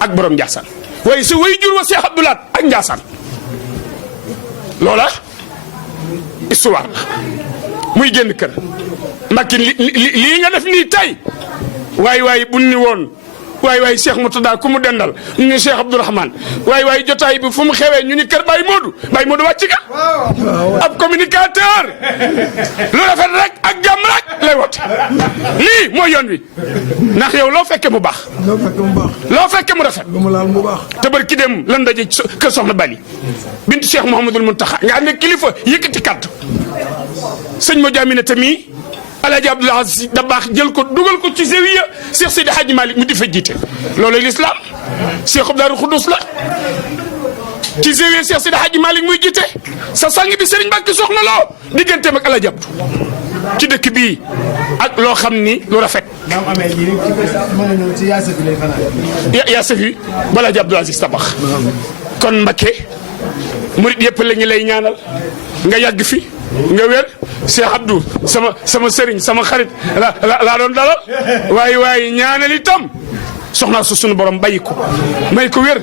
ak borom Ndiassane waaye sa way jur wa Cheikh Abdou Lahad ak Ndiassane loola histoire la muy génn kër Mbàkke lii nga def nii tey waay bu ni woon waay Cheikh Moutada ku mu dendal ñu ni Cheikh Abdourahmane waay jotaay bi fu mu xewee ñu ni kër Baye Modou wàcc ga ab communicateur lu rafet rek ak jàmm rek lay woote lii mooy yoon wi ndax yow loo fekke mu baax loo fekke mu rafet te bari ki dem lan daje kër Soxna Bali bintu Cheikh Mouhamadoul Mountakha nga xam ne kilifa yëkkati kàddu sëñ Modou Aminata mi Alaaji Abdoul Aziz Dabakh jël ko dugal ko ci zawiya Cheikh Seydi Hadji Malick mu di fa jiite loolu l'islam Cheikh Abdou Khoudous la ci zawiya Cheikh Seydi Hadji Malick muy jiite sa sang bi Serigne Mbacké Soxna Lo digganteem ak Alaaji Abdou ci dëkk bii ak loo xam ni lu rafet. yaa safi Alaaji Abdoul Aziz Dabakh kon Mbacké murid yëpp la ñu lay ñaanal nga yàgg fi nga wér Cheikh Abdou sama sëriñ sama xarit laa doon dalal waaye ñaanal itam soxna su sunu borom bàyyi ko may ko wér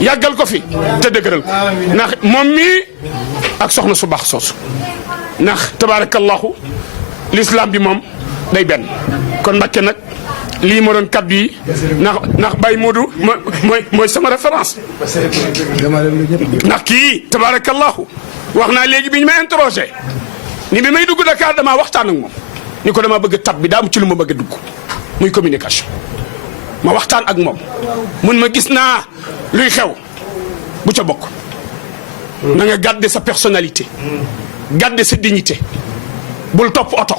yàggal ko fi te dëgëral ko ndax moom mii ak soxna su baax soosu ndax tabaarakallahu l'islam bi moom day benn kon Mbacké nag lii moo doon kaddu yi ndax Baye Modou mooy sama référence ndax kii tabaarakallahu wax naa léegi bi ñu may interrogé ni bi may dugg Dakar damaa waxtaan ak moom ni ko dama bëgg tab bi daa am ci lu ma bëgg a dugg muy communication ma waxtaan ak moom mun ma gis naa luy xew bu ca bokk na nga garder sa personnalité garder sa dignité bul topp oto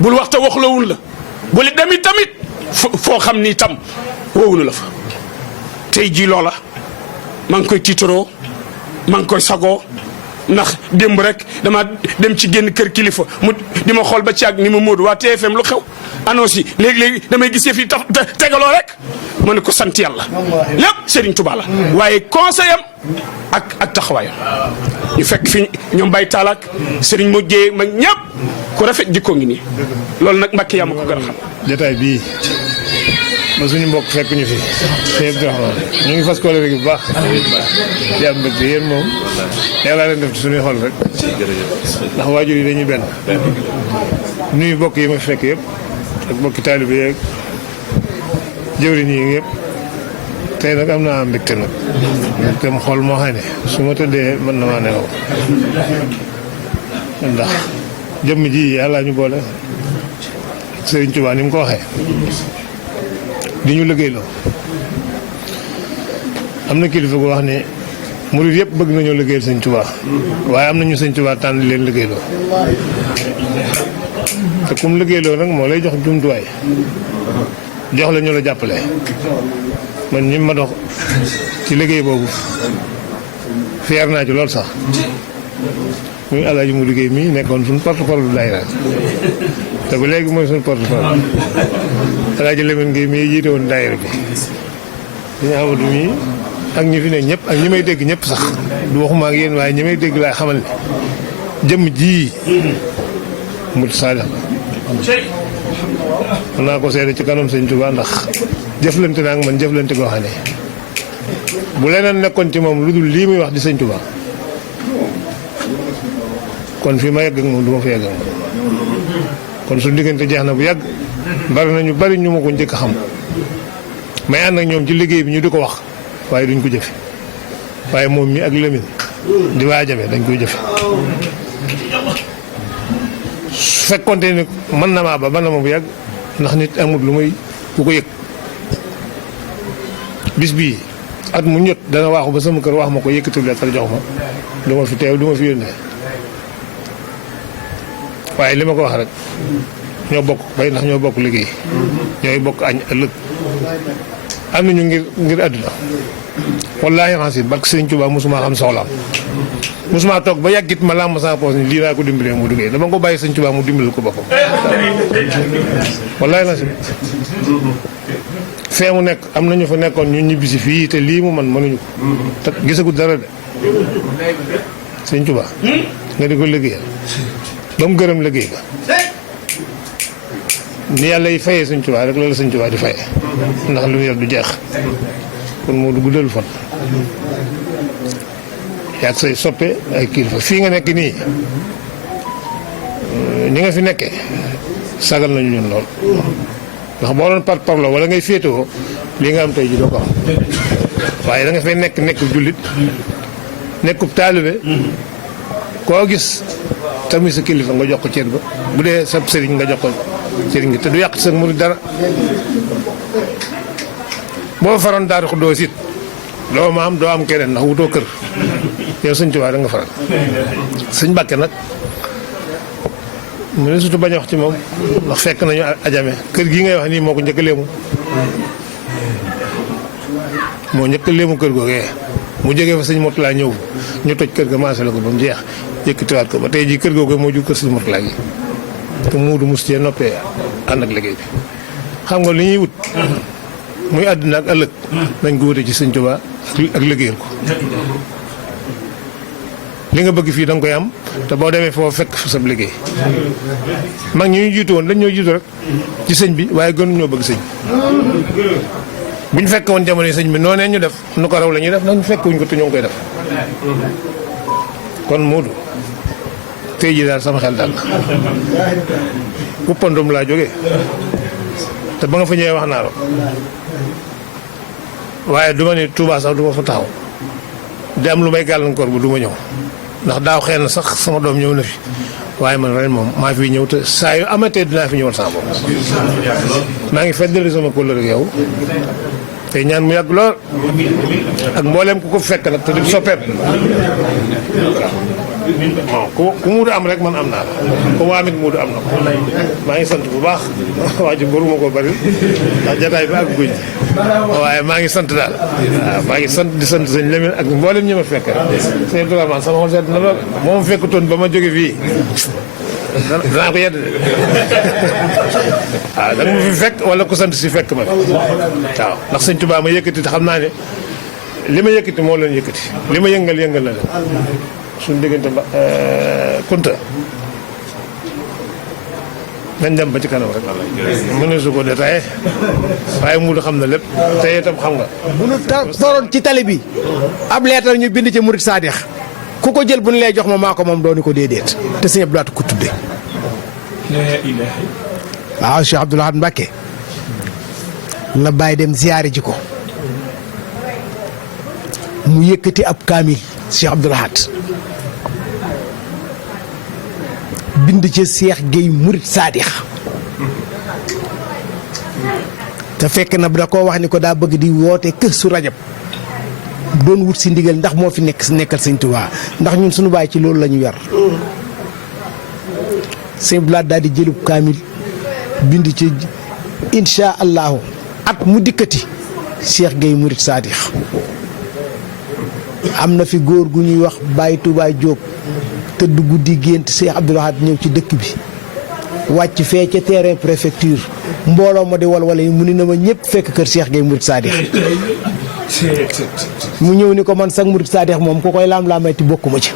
bul waxta waxlawun la bul demit tamit foo xam ni tam woowunu la fa tey jii loola maa ngi koy tiitaroo maa ngi koy sagoo ndax démb rek dama dem ci génn kër kilifa mu di ma xool ba ci ak ni ma Modou waa TFM lu xew annonce yi léegi-léegi damay gis yëf yi tax tegaloo rek ma ne ko sant yàlla lépp Serigne Touba la waaye conseil am ak taxawaayam ñu fekk fi ñoom Baye Tallak Serigne Modou mag ñëpp ku rafet jikko ngi nii loolu nag Mbàkke yaa ma ko gën a xam. jotaay bii ba suñu mbokk fekk ñu fi sëñ Abdourahmane ñu ngi fas kóolóore gi bu baax di am mbégte yéen moom yàlla leen def ci suñuy xol rek ndax waajur yi dañuy benn nuyu mbokk yi ma fekk yëpp ak mbokki taalibe yeeg jëwriñ yi yëpp tey nag am naa mbégte nag mbégteem xol moo xam ne su ma tëddee mën na maa nelaw ndax jëmm ji yàlla ñu boole Sëriñ Tuubaa ni mu ko waxee di ñu liggéeyloo am na kilifa gu wax ne murid yëpp bëgg nañoo liggéeyal Sëriñ Tuubaa waaye am na ñu Sëriñ Tuubaa tànn leen liggéeyloo te kum liggéeyloo nag moo lay jox jumtuwaay jox la ñu la jàppale man ñi ma dox ci liggéey boobu fier naa ci lool sax muy Alaaji mu liggéey mi nekkoon suñu porte-parole du daayira te ba léegi mooy suñu porte-parole Alaaji Lamine Gueye mi jiite woon daayira bi dañu Amadou mi ak ñi fi ne ñëpp ak ñi may dégg ñëpp sax du waxuma ak yéen waaye ñi may dégg laay xamal ne jëmm ji mut saalix la mën naa ko seede ci kanam Sëñ Tuubaa ndax jëflante naa ak man jëflante goo xam ne bu leneen nekkoon ci moom lu dul lii muy wax di Sëñ Tuubaa kon fii ma yegg ak moom du ma fa yegg ak moom kon su diggante jeex na bu yàgg bari na ñu bari ñu ma ko njëkk a xam may ànd ak ñoom ci liggéey bi ñu di ko wax waaye duñ ko jëfe waaye moom mi ak Lamine di waajame dañ koy jëfe su fekkonte ni mën na maa ba mën na ma bu yàgg ndax nit amut lu muy ku ko yëg bis bii at mu ñot dana waaxu ba sama kër wax ma ko yëkkati lekkal jox ma du ma fi teew du ma fi yónnee waaye li ma ko wax rek ñoo bokk bay ndax ñoo bokk liggéey ñooy bokk añ ëllëg am nañu ngir àdduna wallaahi xasit barke Sëriñ Tuubaa mosuma xam soxlaam mosuma toog ba yàggit ma làmb sama poos ni lii laa ko dimbalee mu duggee dama ko bàyyi Sëriñ Tuubaa mu dimbalal ko boppam wallaahi xasit fee mu nekk am nañu fa nekkoon ñu ñibbisi fii te lii mu man mënuñu ko te gisagu dara de Sëriñ Tuubaa nga di ko liggéeyal ba mu gërëm liggéey ba ni yàlla yi fayee Sëñ Tuubaa rek loolu Sëñ Tuubaa di fayee ndax lu mu yor du jeex kon moo du guddal fan yaag say soppe ay kilifa fii nga nekk nii ñi nga fi nekkee sagal nañu ñun lool ndax boo doon par parlo wala ngay féetewoo lii nga am tey ji doo ko am waaye da nga fay nekk jullit nekkub taalibe koo gis tamit sa kilifa nga jox ko cër ba bu dee sa sëriñ nga jox ko sëriñ gi te du yàq sa murid dara boo faroon Daaru Xudoos it loo ma am doo am keneen ndax wutoo kër yow Sëñ Tuubaa da nga faral Sëñ Mbàkke nag mu ne surtout bañ a wax ci moom ndax fekk nañu ajame kër gii ngay wax nii moo ko njëkk a léemu moo njëkk a léemu kër googee mu jógee fa Sëñ Murtala ñëw ñu toj kër ga maasale ko ba mu jeex yëkkatiwaat ko ba tey jii kër googu moo jur kër Sëñ Murtala gi te muudu mus cee noppee ànd ak liggéey bi xam nga li ñuy wut muy àdduna ak ëllëg nañ ko wute ci Sëñ Tuubaa ak liggéeyal ko li nga bëgg fii da nga koy am te boo demee foofu fekk fa sab liggéey mag ñi ñu jiitu woon dañ ñoo jiitu rek ci sëñ bi waaye gënu ñoo bëgg sëñ bu ñu fekk woon jamono sëñ bi noonee ñu def nu ko raw la ñuy def ndax ñu fekk wuñ ko te ñoo ngi koy def kon Moodu tey jii daal sama xel daal Wuppandum laa jógee te ba nga fa ñëwee wax naa la waaye du ma ni Touba sax du ma fa taxaw di am lu may gàllankoor bu du ma ñëw ndax daaw xëy na sax sama doom ñëw na fi waaye man ren moom maa fi ñëw te saa yu amatee dinaa fi ñëwal sama bopp maa ngi feddali sama kóllëre ak yow te ñaan mu yàgg lool ak mbooleem ku ko fekk nag te di soppeem bon ku muudu am rek man am naa ko ku waamit muudu am na ko maa ngi sant bu baax waa ji boruma ko bari ndax jataay bi ak guñ waaye maa ngi sant daal waaw maa ngi sant di sant sëñ Lamine ak mboolem ñi ma fekk sëñ Abdourahmane sama xol sedd na lool moo ma fekkutoon ba ma jóge fii danaa ko yedd de waaw da nga ma fi fekk wala ku sant si fekk ma fi waaw ndax sëñ Tuubaa ma yëkkati te xam naa ne li ma yëkkati moo leen yëkkati li ma yëngal na leen suñu diggante ba kunta nañ dem ba ci kanam rek mëne su ko détaillé waaye mu xam na lépp te itam xam nga bu nu toroon ci tali bi ab leetar ñu bind ci murit saadix ku ko jël bu ñu lay jox ma maa ko moom dooni ko déedéet te sëñ Abdou Lahad ko tudde waaw Cheikh Abdou Lahad Mbacké la bàyyi dem ziyaare ji ko mu yëkkati ab kaamil Cheikh Abdou Lahad bind ca Cheikh Gueye murit saadix te fekk na da koo wax ni ko daa bëgg di woote Kazu Rajab doon wut si ndigal ndax moo fi nekkal sëñ Tuubaa ndax ñun suñu baay ci loolu la ñu yar sëñ Abdou Lahad daal di jëlub kaamil bind ci insha allahu at mu dikkati Cheikh Gueye murit saadix am na fi góor gu ñuy wax Baye Touba Diop tëdd guddi gént Cheikh Abdou Lahad ñëw ci dëkk bi wàcc fee ca terrain préfecture mbooloo ma di walwale yi mu ni na ma ñëpp fekk kër Cheikh Gueye murit saadix mu ñëw ni ko man sax murit saadix moom ku koy laam-laamati bokkuma ci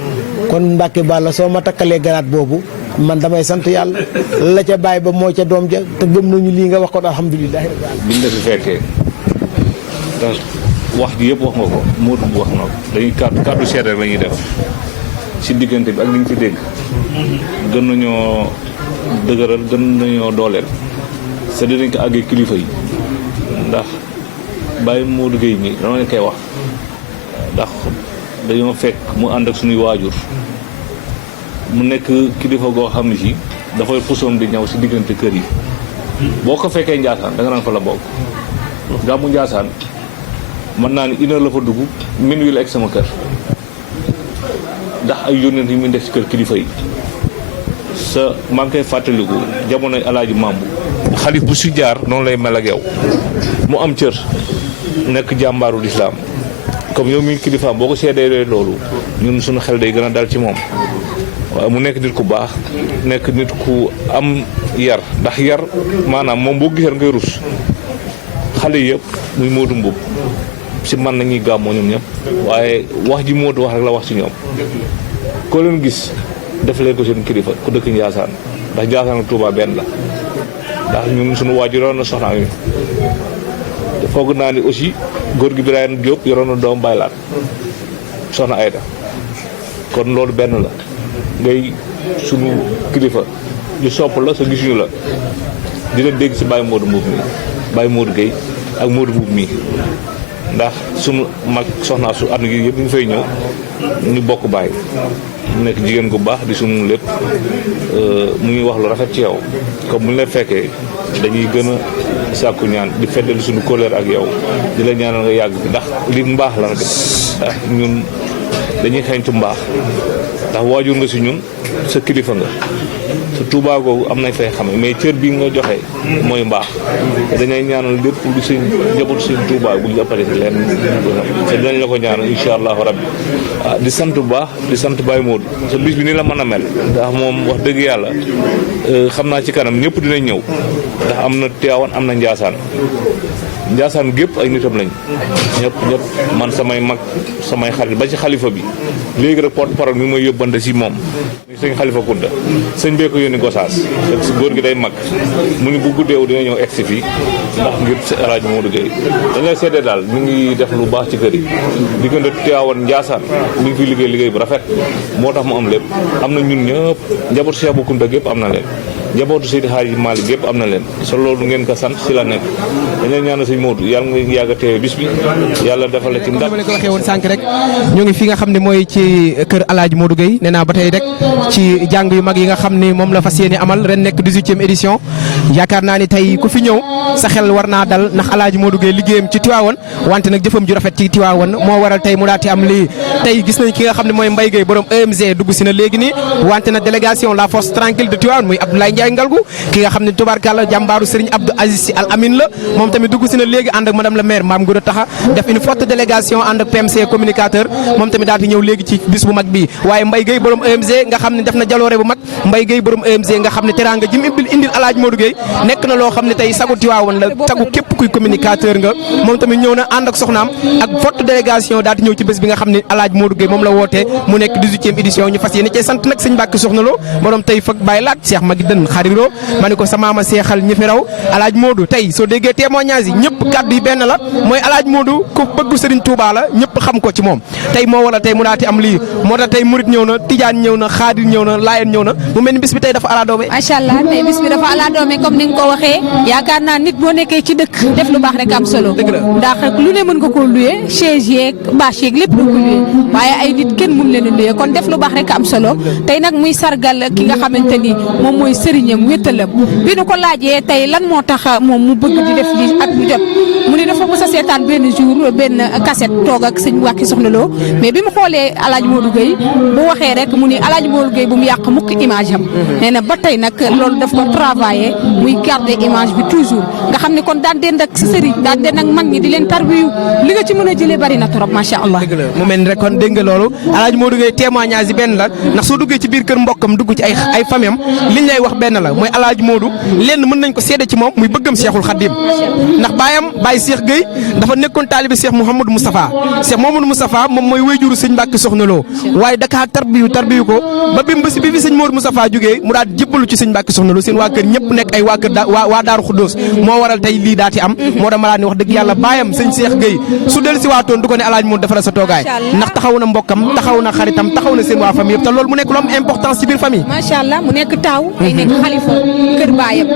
kon Mbàkke Balla soo ma takkalee garaat boobu man damay sant yàlla la ca bàyyi ba moo ca doom ja te gëm nañu lii nga wax ko alhamdulilah biñ la fi fekkee ndax wax ji yëpp wax nga ko Modou bu wax na ko dañuy kàddu seede rek la ñuy def ci diggante bi ak li ñu fi dégg gën nañoo dëgëral gën nañoo dooleel c'est dinañ ko àggee kilifa yi ndax Baye Modou Gueye mi dama leen koy wax ndax dañoo fekk mu ànd ak suñuy waajur mu nekk kilifa goo xam ne si dafay pusoom di ñëw si diggante kër yi boo ko fekkee Njaasaan da nga naan fa la bokk gàmmu Njaasaan mën naa ni une heure la fa dugg minuit la egg sama kër ndax ay yónnent yi muy def si kër kilifa yi sa maa ngi koy fàttaliku jamonoy alaaji Mambu xalif bu si jaar noonu lay mel ak yow mu am cër nekk jàmbaaru lislaam comme yow mi kilifaam boo ko seedee loolu ñun suñu xel day gën a dal ci moom waaye mu nekk nit ku baax nekk nit ku am yar ndax yar maanaam moom boo gisee ngay rus xale yëpp muy Modou Mboub si man nañuy gàmmoo ñoom ñëpp waaye wax ji Modou wax rek la wax ci ñoom koo leen gis def leen ko seen kilifa ku dëkk Njaasaan ndax Njaasaan ak Touba benn la ndax ñun suñu waajur yoroon na soxna yi te foog naa ni aussi góor gi Birahim Diop yoroon na doom baylaat soxna Ayda kon loolu benn la ngay sunu kilifa ñu sopp la sa gisuñu la dina dégg si Baye Modou Mboub mi Baye Modou Gueye ak Modou Mboub mi ndax sunu mag soxnaa su ànd gi yëpp ñu fay ñëw ñu bokk bàyyi mu nekk jigéen gu baax di sunu lépp mu ngi wax lu rafet ci yow comme bu ñu lay fekkee dañuy gën a sàkku ñaan di feddali suñu kóllëre ak yow di la ñaanal nga yàgg bi ndax li mbaax la def ndax ñun dañuy xeeñtu mbaax ndax waajur nga si ñun sa kilifa nga sa Tuubaa googu am nañ fay xame mais cër bii nga joxe mooy mbaax te dañay ñaanal lépp lu seen njaboot seen Tuubaa bu ñu appale si leen te dinañ la ko ñaanal incha allahu rabbi di sant bu baax di sant Baye Modou sa bis bi ni la mën a mel ndax moom wax dëgg yàlla xam naa ci kanam ñëpp dinañ ñëw ndax am na Tiwaawan am na Njaasaan gépp ay nitam lañ ñëpp man samay mag samay xarit ba ci xalifa bi léegi rek porte-parole mi mooy yóbbante si moom sëñ xalifa Kunta sëñ bee ko yónni Gosaas si góor gi day mag mu ni bu guddeewu dina ñëw egsi fii ndax ngir El Hadj Modou Gueye dañ lay seede daal mi ngi def lu baax ci kër yi diggante Tiwaawan Njaasaan mi ngi fiy liggéey bu rafet moo tax mu am lépp am na ñun ñëpp njaboot Cheikh bu Kunta gépp am na leen njabootu Seydi Hadji Malick yëpp am na leen so loolu ngeen ko sant si la nekk dañu ñaanal sëñ Modou yàlla nga yàgg a teewe bis bi yàlla defal la ci ndam. ma la ko waxee woon sànq rek ñu ngi fi nga xam ne mooy ci kër Alaaji Modou Gueye nee naa ba tey rek ci jàng yu mag yi nga xam ne moom la fas yéene amal ren nekk 18e édition yaakaar naa ni tey ku fi ñëw sa xel war naa dal ndax Alaaji Modou Gueye liggéeyam ci Tiwaawan wante nag jëfam ju rafet ci Tiwaawan moo waral tey mu daati am lii tey gis nañ ki nga xam ne mooy Mbaye Gueye borom EMG dugg si na léegi nii wante nag délégation la force tranquille de Tiwaawan muy Abdoulaye Ndiaye Ngalgu ki nga xam ne tubaarkàlla jàmbaaru Serigne Abdou Aziz Sy Al Amin la moom tamit dugg si na léegi ànd ak madame la maire Mame Goura Taxa def une forte délégation ànd ak PMC communicateur moom tamit daal di ñëw léegi ci bis bu mag bi waaye Mbaye Gueye borom EMG nga xam ne def na jaloore bu mag Mbaye Gueye borom EMG nga xam ne teraanga jim indil Alaaji Modou Gueye nekk na loo xam ne tey sagu Tiwaawan la sagu képp kuy communicateur nga moom tamit ñëw na ànd ak soxnaam ak forte délégation daal di ñëw ci bés bi nga xam ne Alaaji Modou Gueye moom la wootee mu nekk 18e édition ñu fas yéene cee sant nag sëñ Mbàkke Soxna Lo borom tey fag bàyyi laat Cheikh Magi dën xariroo ma ne ko sa maama seexal ñi fi raw Alaaji Modou tey soo déggee témoignage yi ñëpp kàddu yi benn la mooy Alaaji Modou ku bëgg Serigne Touba la ñëpp xam ko ci moom tey moo wala tey mu daati am lii moo tax tey murit ñëw na tijaan ñëw na xaadir ñëw na laayeen ñëw na mu mel ni bis bi tey dafa ala doome macha allah tey bis bi dafa ala doome comme ni nga ko waxee yaakaar naa nit boo nekkee ci dëkk def lu baax rek am solo ndax lu ne mën nga koo luye chaise yeeg bâche yeeg lépp nga ko luye waaye ay nit kenn mun leen a luye kon def lu baax rek am solo tey nag muy sargal ki nga xamante ni moom mooy sëriñam wéttalam bi nu ko laajee tey lan moo tax moom mu bëgg di def lii at mu jot mu ne dafa mës a seetaan benn jour benn cassette toog ak sëñ Mbàkke Soxna Lo mais bi mu xoolee Alaaji Modou Gueye bu waxee rek mu ni Alaaji Modou Gueye bu mu yàq mukk image am nee na ba tey nag loolu daf ko travailler muy garder image bi toujours nga xam ne kon daan dend ak sa sëriñ daan dend ak mag ñi di leen tarbiyu li nga ci mën a jëlee bari na trop macha allah. dëgg la mu mel ni rek kon dégg nga loolu Alaaji Modou Gueye témoignage yi benn la ndax soo duggee ci biir kër mbokkam dugg ci ay famille am liñ lay wax benn la mooy Alaaji Modou lenn mën nañ ko seede ci moom muy bëggam Cheikhul Khadim ndax baayam Baye Cheikh Gueye dafa nekkoon taalibe Cheikh Mouhamadou Moustapha Cheikh Mouhamadou Moustapha moom mooy wayjuru sëñ Mbàkke Soxna Lo waaye Dakar tarbiyu ko ba bi mbasi bi fi sëñ Mouhamadou Moustapha jógee mu daal jébbalu ci sëñ Mbàkke Soxna Lo seen waa kër ñëpp nekk ay waa kër waa Daaru Xuddoos moo waral tey lii daati am moo dama laa ni wax dëgg yàlla baayam sëñ Cheikh Gueye su del si waatoon du ko ne Alaaji Modou defara sa toogaay ndax taxaw na mbokkam taxaw na xaritam taxaw na seen waa famille yëpp te loolu mu nekk lu am importance ci biir famille macha allah mu nekk taaw ay nekk xalifa kër baayam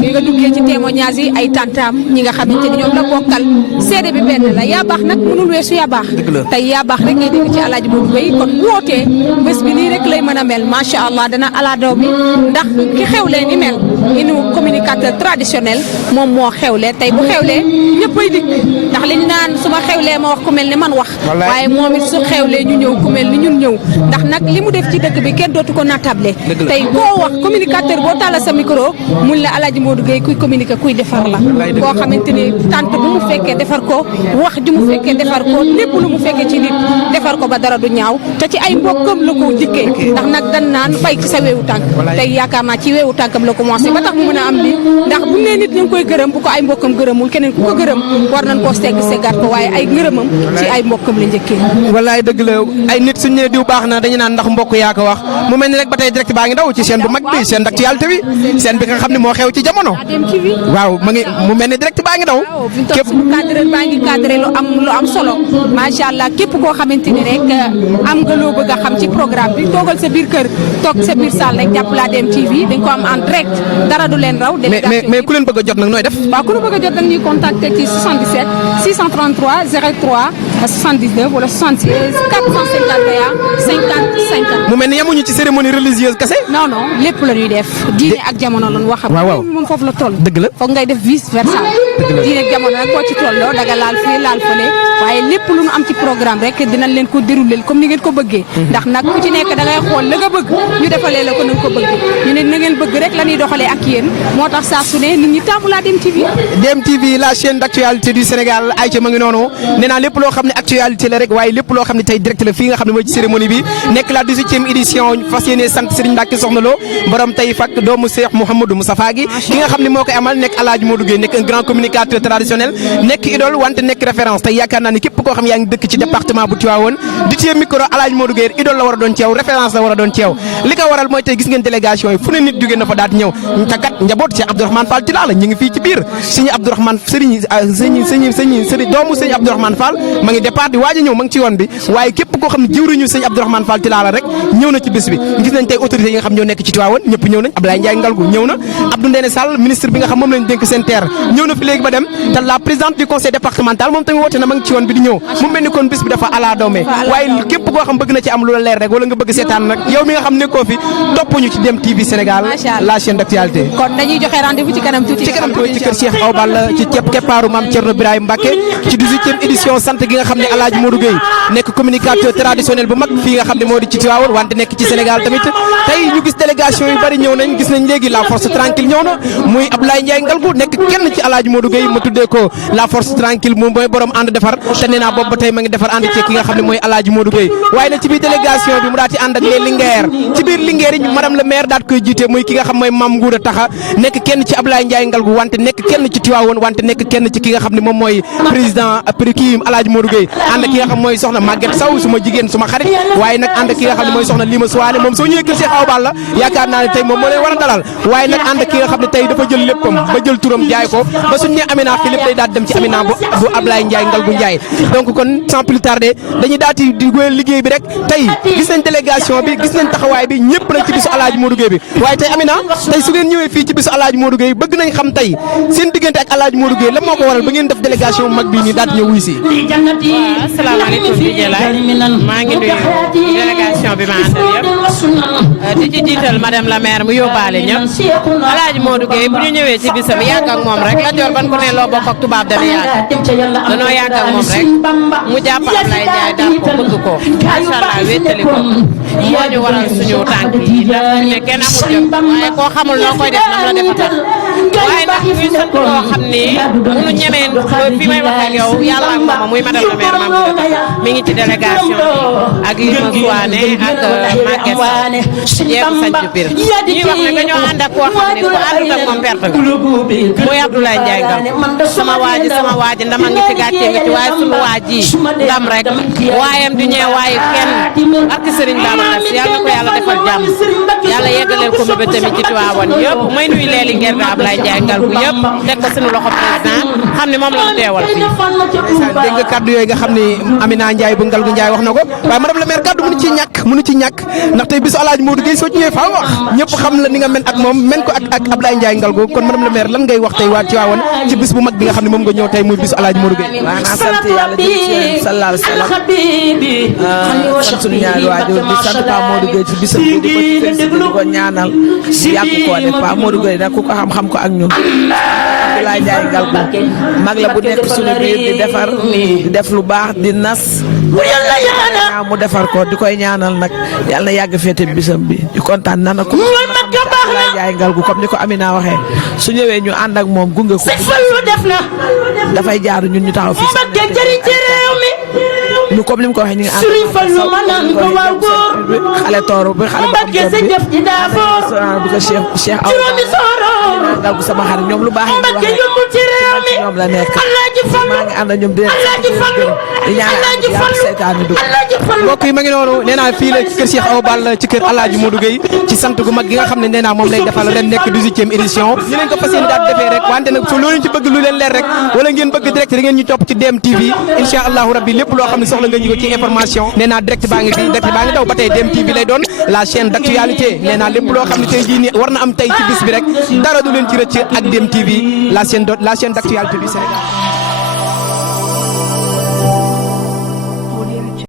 bi nga duggee ci témoignage yi ay tantaam ñi nga xamante ni ñoom la bokkal seede bi benn la yaa baax nag mënul weesu yaa baax tey yaa baax rek ngay dégg ci Alaaji Modou Gueye kon wootee bés bi nii rek lay mën a mel macha allah dana ala daw mi ndax ki xewlee ni mel inu communicateur traditionnel moom moo xewlee tey bu xewlee ñëppay dikk ndax li ñu naan su ma xewlee ma wax ku mel ni man wax waaye moom it su xewlee ñu ñëw ku mel ni ñun ñëw ndax nag li mu def ci dëkk bi kenn dootu ko natable tey koo wax communicateur boo tàlla sa micro mun la Alaaji Modou Gueye kuy communiquer kuy defar la koo xamante ni tant bu mu fekkee defar ko wax ju mu fekkee defar ko lépp lu mu fekkee ci nit defar ko ba dara du ñaaw te ci ay mbokkam la ko jikkee ndax nag dan naan bay ci sa weewu tànk tey yaakaar naa ci weewu tànkam la commencé ba tax mu mën a am li ndax bu nee nit ñu ngi koy gërëm bu ko ay mbokkam gërëmul keneen ku ko gërëm war nañ koo seggaat ko waaye ay ngërëmam ci ay mbokkam la njëkkee wallaay dëgg la ay nit suñu nee diw baax na dañu naan ndax mbokk yaa ko wax mu mel ni rek ba tey direct baa ngi daw ci chaîne bu mag bi chaîne d'actualité bi chaîne bi nga xam ne moo xew ci jamono waaw ma ngi mu mel ni direct baa ngi daw képp suñu cadreur baa ngi cadré lu am solo macha allah képp koo xamante ni rek am nga loo bëgg a xam ci programme bi toogal sa biir kër toog sa biir salle rek jàpp la dem TV dañ ko am en direct dara du leen raw mais ku leen bëgg a jot nag nooy def waaw ku ñu bëgg a jot nag ñuy contacter ci 77 633 03 79 wala 76 451 50 50 mu mel ni yamuñu ci cérémonie religieuse kese non lépp la ñuy def diine ak jamono lañ wax waaw moom foofu la toll dëgg la foog ngay def vice versa diine ak jamono nag boo ci tolloo daga laal fii laal fële waaye lépp lu ñu am ci programme rek dinañ leen ko dérouler comme ni ngeen ko bëggee ndax nag ku ci nekk da ngay xool la nga bëgg ñu defalee la ko na nga ko bëggee ñu ne na ngeen bëgg rek la ñuy doxalee ak yéen moo tax saa su ne nit ñi taamu laa DMTV DMTV la chaîne d'actualité du Sénégal Aïcha ma ngi noonu nee naa lépp loo xam ne actualité la rek waaye lépp loo xam ne tey direct la fii nga xam ne mooy ci cérémonie bi nekk la 18e édition fas yéene sant Serigne Mbacke Soxna Lo borom tey fak doomu Cheikh Mouhamadou Moustapha gi ki nga xam ne moo koy amal nekk Alaaji Modou Gueye nekk un grand communicateur traditionnel nekk idole wante nekk référence tey yaakaar naa ni képp koo xam yaa ngi dëkk ci département bu Tivaouane di téye micro Alaaji Modou Gueye idole la war a doon ci yow référence la war a doon ci yow li ko waral mooy tey gis ngeen délégation yi fu ne nit jógee na fa daat ñëw te kat njaboot Cheikh Abdourahmane Fall Tilala ñu ngi fii ci biir Serigne Abdourahmane Serigne doomu Serigne Abdourahmane Fall ma ngi ngi départ di waaj a ñëw ma ngi ci yoon bi waaye képp koo xam ne jëwriñu sëñ Abdourahmane Fall Tilala rek ñëw na ci bis bi gis nañ tey autorités yi nga xam ñoo nekk ci Tivaouane ñëpp ñëw nañ Abdoulaye Ndiaye Ngalgou ñëw na Abdou Ndéné Sall ministre bi nga xam moom lañ dénk seen terre ñëw na fi léegi ba dem te la présidente du conseil départemental moom tamit woote na ma ngi ci yoon bi di ñëw mu mel ni kon bis bi dafa ala doome waaye képp koo xam bëgg na ci am lu la leer rek wala nga bëgg seetaan nag yow mi nga xam nekkoo fi topp ñu ci Dem TV Sénégal la chaîne d'actualité kon dañuy joxe rendez-vous ci kanam tuuti ci kër Cheikh Awa Balla ci keppaaru Mame Thierno Birahim Mbacké ci 18e édition sant gi nga xam ne Alaaji Modou Gueye nekk communicateur traditionnel bu mag fii nga xam ne moo di ci Tivaouane wante nekk ci Sénégal tamit tey ñu gis délégation yu bari ñëw nañ gis nañ léegi la force tranquille ñëw na muy Abdoulaye Ndiaye Ngalgou nekk kenn ci Alaaji Modou Gueye ma tuddee ko la force tranquille moom mooy borom ànd defar te nee naa boobu ba tey ma ngi defar ànd ci ki nga xam ne mooy Alaaji Modou Gueye waaye nag ci biir délégation bi mu daal di ànd ak les Linguère ci biir Linguère yi madame le maire daal koy jiite muy ki nga xam mooy Mame Ngouda Taxa nekk kenn ci Abdoulaye Ndiaye Ngalgou wante nekk kenn ci Tivaouane wante nekk kenn ci ki nga xam ne moom mooy président kii Alaaji Modou Gueye ànd ak ki nga xam mooy soxna Maguette Sow suma jigéen suma xarit waaye nag ànd ak ki nga xam ne mooy soxna Lima Souane moom soo ñëwee kër Cheikh Awa Balla yaakaar naa ne tey moom moo leen war a dalal waaye nag ànd ak ki nga xam ne tey dafa jël léppam ba jël turam jaay ko ba suñu nee Amina fi lépp day daal dem ci Amina bu Abdoulaye Ndiaye Ngalgou Ndiaye donc kon sans plus tarder dañuy daal di wéyal liggéey bi rek tey gis nañ délégation bi gis nañ taxawaay bi ñëpp nag ci bisu Alaaji Modou Gueye bi waaye tey Amina tey su ngeen ñëwee fii ci bisu Alaaji Modou Gueye bëgg nañ xam tey seen diggante ak Alaaji Modou Gueye lan moo ko waral ba ngeen def délégation mag bii nii daal di ñëw wuy si. waaw asalaamaaleykum DJ Laye maa ngi nuyu délégation bi ma àndal yëpp di ci jiital madame la maire mu yóbbaale ñëpp Alaaji Modou Gueye bu ñu ñëwee ci bisam yàgg ak moom rek la joor ban ko ne loo bokk ak tubaab dana yàgg danoo yàgg ak moom rek mu jàpp Ablaye Ndiaye daal ko bëgg ko macha allah wéttali ko moo ñu waral suñu tànk yi ndax ne kenn amul jot waaye koo xamul noo koy def nam la def tax waaye nag ñuy sant koo xam ni munu ñemeen fi may wax ak yow yàlla ak moom muy madame la maire Mame mi ngi ci délégation bi ak Lima Souane ak Maguette jeegu sanc biir ñuy wax ne dañoo ànd ak koo xam ne ku àndut ak moom perte nga muy Abdoulaye Ndiaye Ngalgou sama waaji ndama ngi ci gàccee nga ci waaye sunu waaji ndam rek waayam du ñee waaye kenn ak Serigne Babacar Sy yàlla na ko yàlla defal jàmm yàlla yeggaleel ko mébé tamit ci Tivaouane yëpp may nuyu leeli ngeen bi Abdoulaye Ndiaye Ngalgou yëpp teg ko suñu loxo président xam ne moom la ñu teewal fii. dégg nga kaddu yooyu nga xam ne Amina Ndiaye bu Ngalgou Ndiaye wax na ko waaye madame la maire kaddu mënu ci ñàkk ndax tey bisu Alaaji Modou Gueye soo ci ñëwee faa wax ñëpp xam la ni nga men ak moom men ko ak Abdoulaye Ndiaye Ngalgou kon madame la maire lan ngay wax tey waa Tivaouane ci bis bu mag bi nga xam ne moom nga ñëw tey muy bisu Alaaji Modou Gueye. waaw naa sant yàlla di ci sallallahu alayhi wa sallam sant suñu ñaari waajur di sant Pa Modou Gueye ci bisam bi di ko ci félicité di ko ñaanal yàgg koo def Pa Modou Gueye nag ku ko xam-xam ko ak ñun Abdoulaye Ndiaye Ngalgou mag la bu nekk suñu biir di defar di def lu baax di nas ñaaw mu defar ko di koy ñaanal nag yàlla na yàgg féete bisam bi di kontaan nana ko Abdoulaye Ndiaye Ngalgou comme ni ko Amina waxee su ñëwee ñu ànd ak moom gunge ko dafay jaaru ñun ñu taxaw fii ñu comme li mu ko waxee ñu ngi ànd xale tooru bi xale bu am jom bi ko Cheikh Awa Ngalgou sama xarit ñoom lu baax ñoom la nekk maa ngi ànd ak ñoom di ñaan seytaane dugg mbokk yi ma ngi noonu nee naa fii la ci kër Cheikh Awa Balla ci kër Alaaji Modou Gueye ci sant gu mag gi nga xam ne nee naa moom lay defal ren nekk 18e édition ñu leen ko fas yéene daal defee rek wante nag su loolu ci bëgg lu leen leer rek wala ngeen bëgg direct da ngeen ñu topp ci Dem TV insha allahu rabbi lépp loo xam ne soxla nga ñu ko ci information nee naa direct baa ngi fii direct baa ngi daw ba tey Dem TV lay doon la chaîne d'actualité nee naa lépp loo xam ne tey jii nii war na am tey ci bis bi rek dara du leen ci rëcc ak Dem TV la chaîne d'actualité du Sénégal